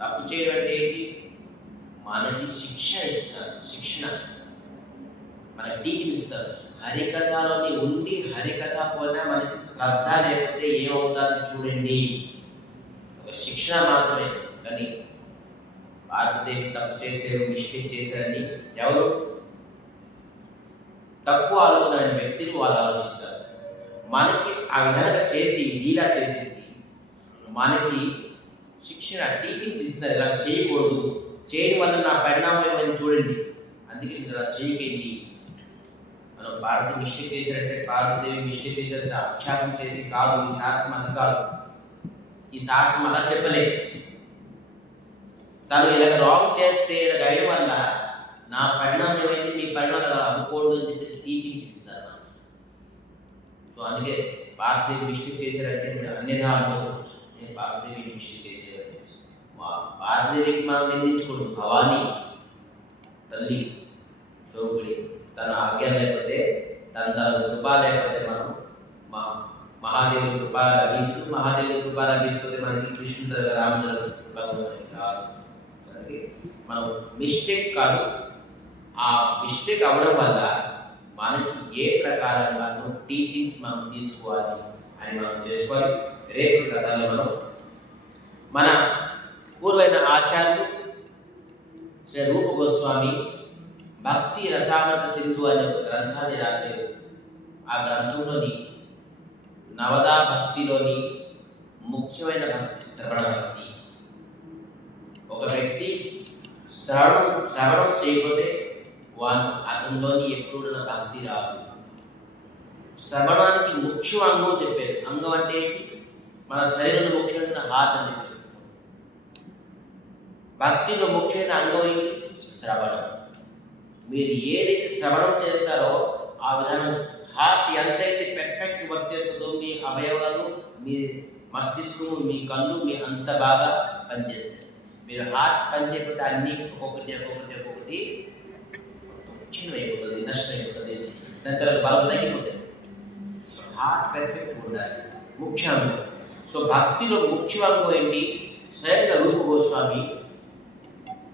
తప్పు చేయడం అంటే ఏంటి? మనకి శిక్షణ, మనకి టీచింగ్ ఇస్తారు. హరికథలోని ఉండి హరికథ పోయినా మనకి శ్రద్ధ లేకపోతే ఏమవుతుందో చూడండి. ఒక శిక్షణ మాత్రమే. కానీ భారతదేవి తప్పు చేశారు, మిస్టేక్ చేశారని ఎవరు తక్కువ ఆలోచన వ్యక్తులు వాళ్ళు ఆలోచిస్తారు. మనకి ఆ విధంగా చేసి లీలా చేసేసి మనకి శిక్షణ, టీచింగ్స్ ఇస్తారు. ఇలా చేయకూడదు, చేయడం వల్ల నా పరిణామం ఏమైనా చూడండి, అందుకే ఇలా చేయకండి. మనం భారత మిస్టేక్ చేశారంటే, భారతదేవి మిస్టేక్ చేశారంటే ఆక్షేపం చేసి కాదు. ఈ శాస్త్రం అది కాదు, ఈ శాస్త్రం అలా చెప్పలేదు. తను ఇలా రాంగ్ చేస్తే ఇలా గైడ్ వల్ల నా పరిణామం ఏమైంది, మీ పరిణామం అనుకోండి అని చెప్పేసి టీచింగ్స్ ఇస్తారు. సో అందుకే భారతదేవి మిస్టేక్ చేశారంటే అన్యదా అనుకో, నేను భారతదేవి మిస్టేక్ చేసేది. భారతదేవికి మనం నిందించుకోండి. భవానీ తల్లి శోకుడి, తన ఆజ్ఞ లేకపోతే, తన కృప లేకపోతే మనం మహాదేవుడి కృప లభించు. మహాదేవుడి కృప లభించకపోతే మనకి కృష్ణుడు రాముడు కృప రాదు. మనం మిస్టేక్ కాదు, ఆ మిస్టేక్ అవ్వడం వల్ల మనకి ఏ ప్రకారంగానూ టీచింగ్స్ మనం తీసుకోవాలి అని మనం చేసుకోవాలి. రేపు కథలో మన పూర్వైన ఆచార్యులు శ్రీ రూప గోస్వామి భక్తి రసామృత సింధు అనే ఒక గ్రంథాన్ని రాశారు. ఆ గ్రంథంలోని నవదా భక్తిలోని ముఖ్యమైన భక్తి శ్రవణ భక్తి. ఒక వ్యక్తి శ్రవణం చేయకపోతే అతనిలోని ఎప్పుడు భక్తి రాదు. శ్రవణానికి ముఖ్య అంగం చెప్పారు. అంగం అంటే మన శరీరంలో ముఖ్యమైన హార్ట్ అని చెప్పేసి. భక్తిలో ముఖ్యమైన అంగం ఏంటి? శ్రవణం. మీరు ఏదైతే శ్రవణం చేస్తారో ఆ విధానం హార్ట్ ఎంతైతే పెర్ఫెక్ట్ వర్క్ చేస్తుందో మీ అవయవాలు, మీ మస్తిష్కము, మీ కళ్ళు మీ అంత బాగా పనిచేస్తాయి. మీరు హార్ట్ పనిచేయకపోతే అన్నీ ఒక్కొక్కటి క్షీణమైపోతుంది, నష్టమైపోతుంది, దాని తర్వాత బలం తగ్గిపోతుంది. హార్ట్ పెర్ఫెక్ట్ ఉండాలి, ముఖ్యంగా. సో భక్తిలో ముఖ్యంగా ఏంటి? స్వయంగా రూప గోస్వామి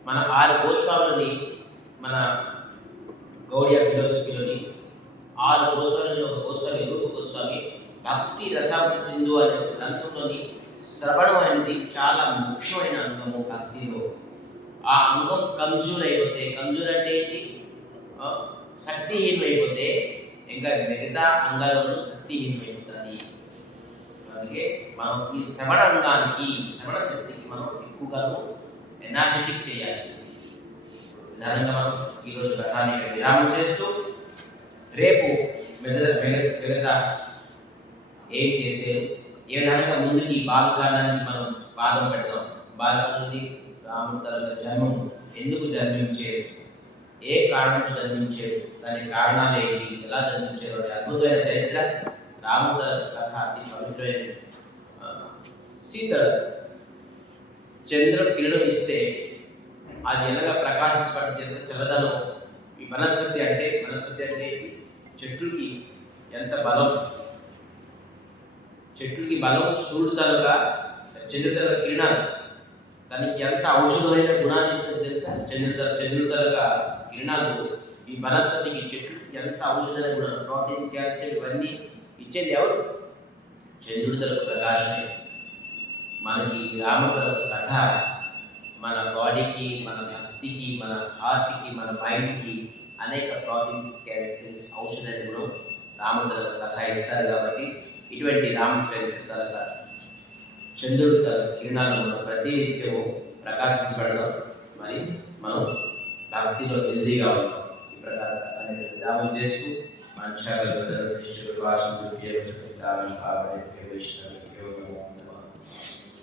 మన 6 గోస్వాములని, మన గౌడియా ఫిలాసఫీలోని 6 గోస్వామిలో ఒక గోస్వామి రూప గోస్వామి భక్తి రసామృత సింధు అనే గ్రంథంలోని శ్రవణం అనేది చాలా ముఖ్యమైన అంగము భక్తిలో. ఆ అంగం కమ్జూర్ అయిపోతే, కమ్జూర్ అంటే ఏంటి? శక్తిహీనమైపోతే ఇంకా మిగతా అంగాలను శక్తిహీనమైపోతుంది. అందుకే మనం ఈ శ్రవణ అంగానికి, శ్రవణ శక్తికి మనం ఎక్కువగాను ఎనర్జెటిక్ చేయాలి. విధానంగా మనం ఈరోజు గతాన్ని విరామం చేస్తూ రేపు మిగతా ఏం చేసేది, ఏ విధంగా ముందుకి ఈ బాలకాండానికి మనం పాదం పెడతాం. బాలకాండని రాముడు తన జన్మం ఎందుకు జన్మించేది, ఏ కారణంతో జన్మించేది, దాని కారణాలు ఏంటి, ఎలా జన్మించేది, అద్భుతమైన చరిత్ర రాముడు కథ. అతి పవిత్రమైన సీత చంద్ర కిరణం ఇస్తే అది ఎలాగా ప్రకాశించబడి చేత చల్లదనం. ఈ మనస్సతి అంటే చెట్లుకి ఎంత బలం, చెట్లుకి బలం సూర్యుడు తలుగా చంద్రుతల కిరణాలు దానికి ఎంత ఔషధమైన గుణాన్ని ఇస్తుంది తెలుసా? చంద్రుతలుగా కిరణాలు ఈ వనస్పతికి చెట్లుకి ఎంత ఔషధమైన గుణాలు, ప్రోటీన్, కాల్షియం ఇవన్నీ ఇచ్చేది ఎవరు? చంద్రుతల ప్రకాశమే. మనకి రామతల కథ మన బాడీకి, మన భక్తికి, మన హార్ట్కి, మన మైండ్కి అనేక ప్రోటీన్స్, కాల్షియమ్స్, ఔషధ గుణం రామతల కథ ఇస్తారు. కాబట్టి ఇటువంటి రామచంద్ర చంద్రుడి కిరణాలు మనం ప్రతి నిత్యము ప్రకాశించబడడం, మరి మనం భక్తిలో హెల్దీగా ఉన్నాం. ఈ ప్రకారం అనేది విధానం చేస్తూ మంచి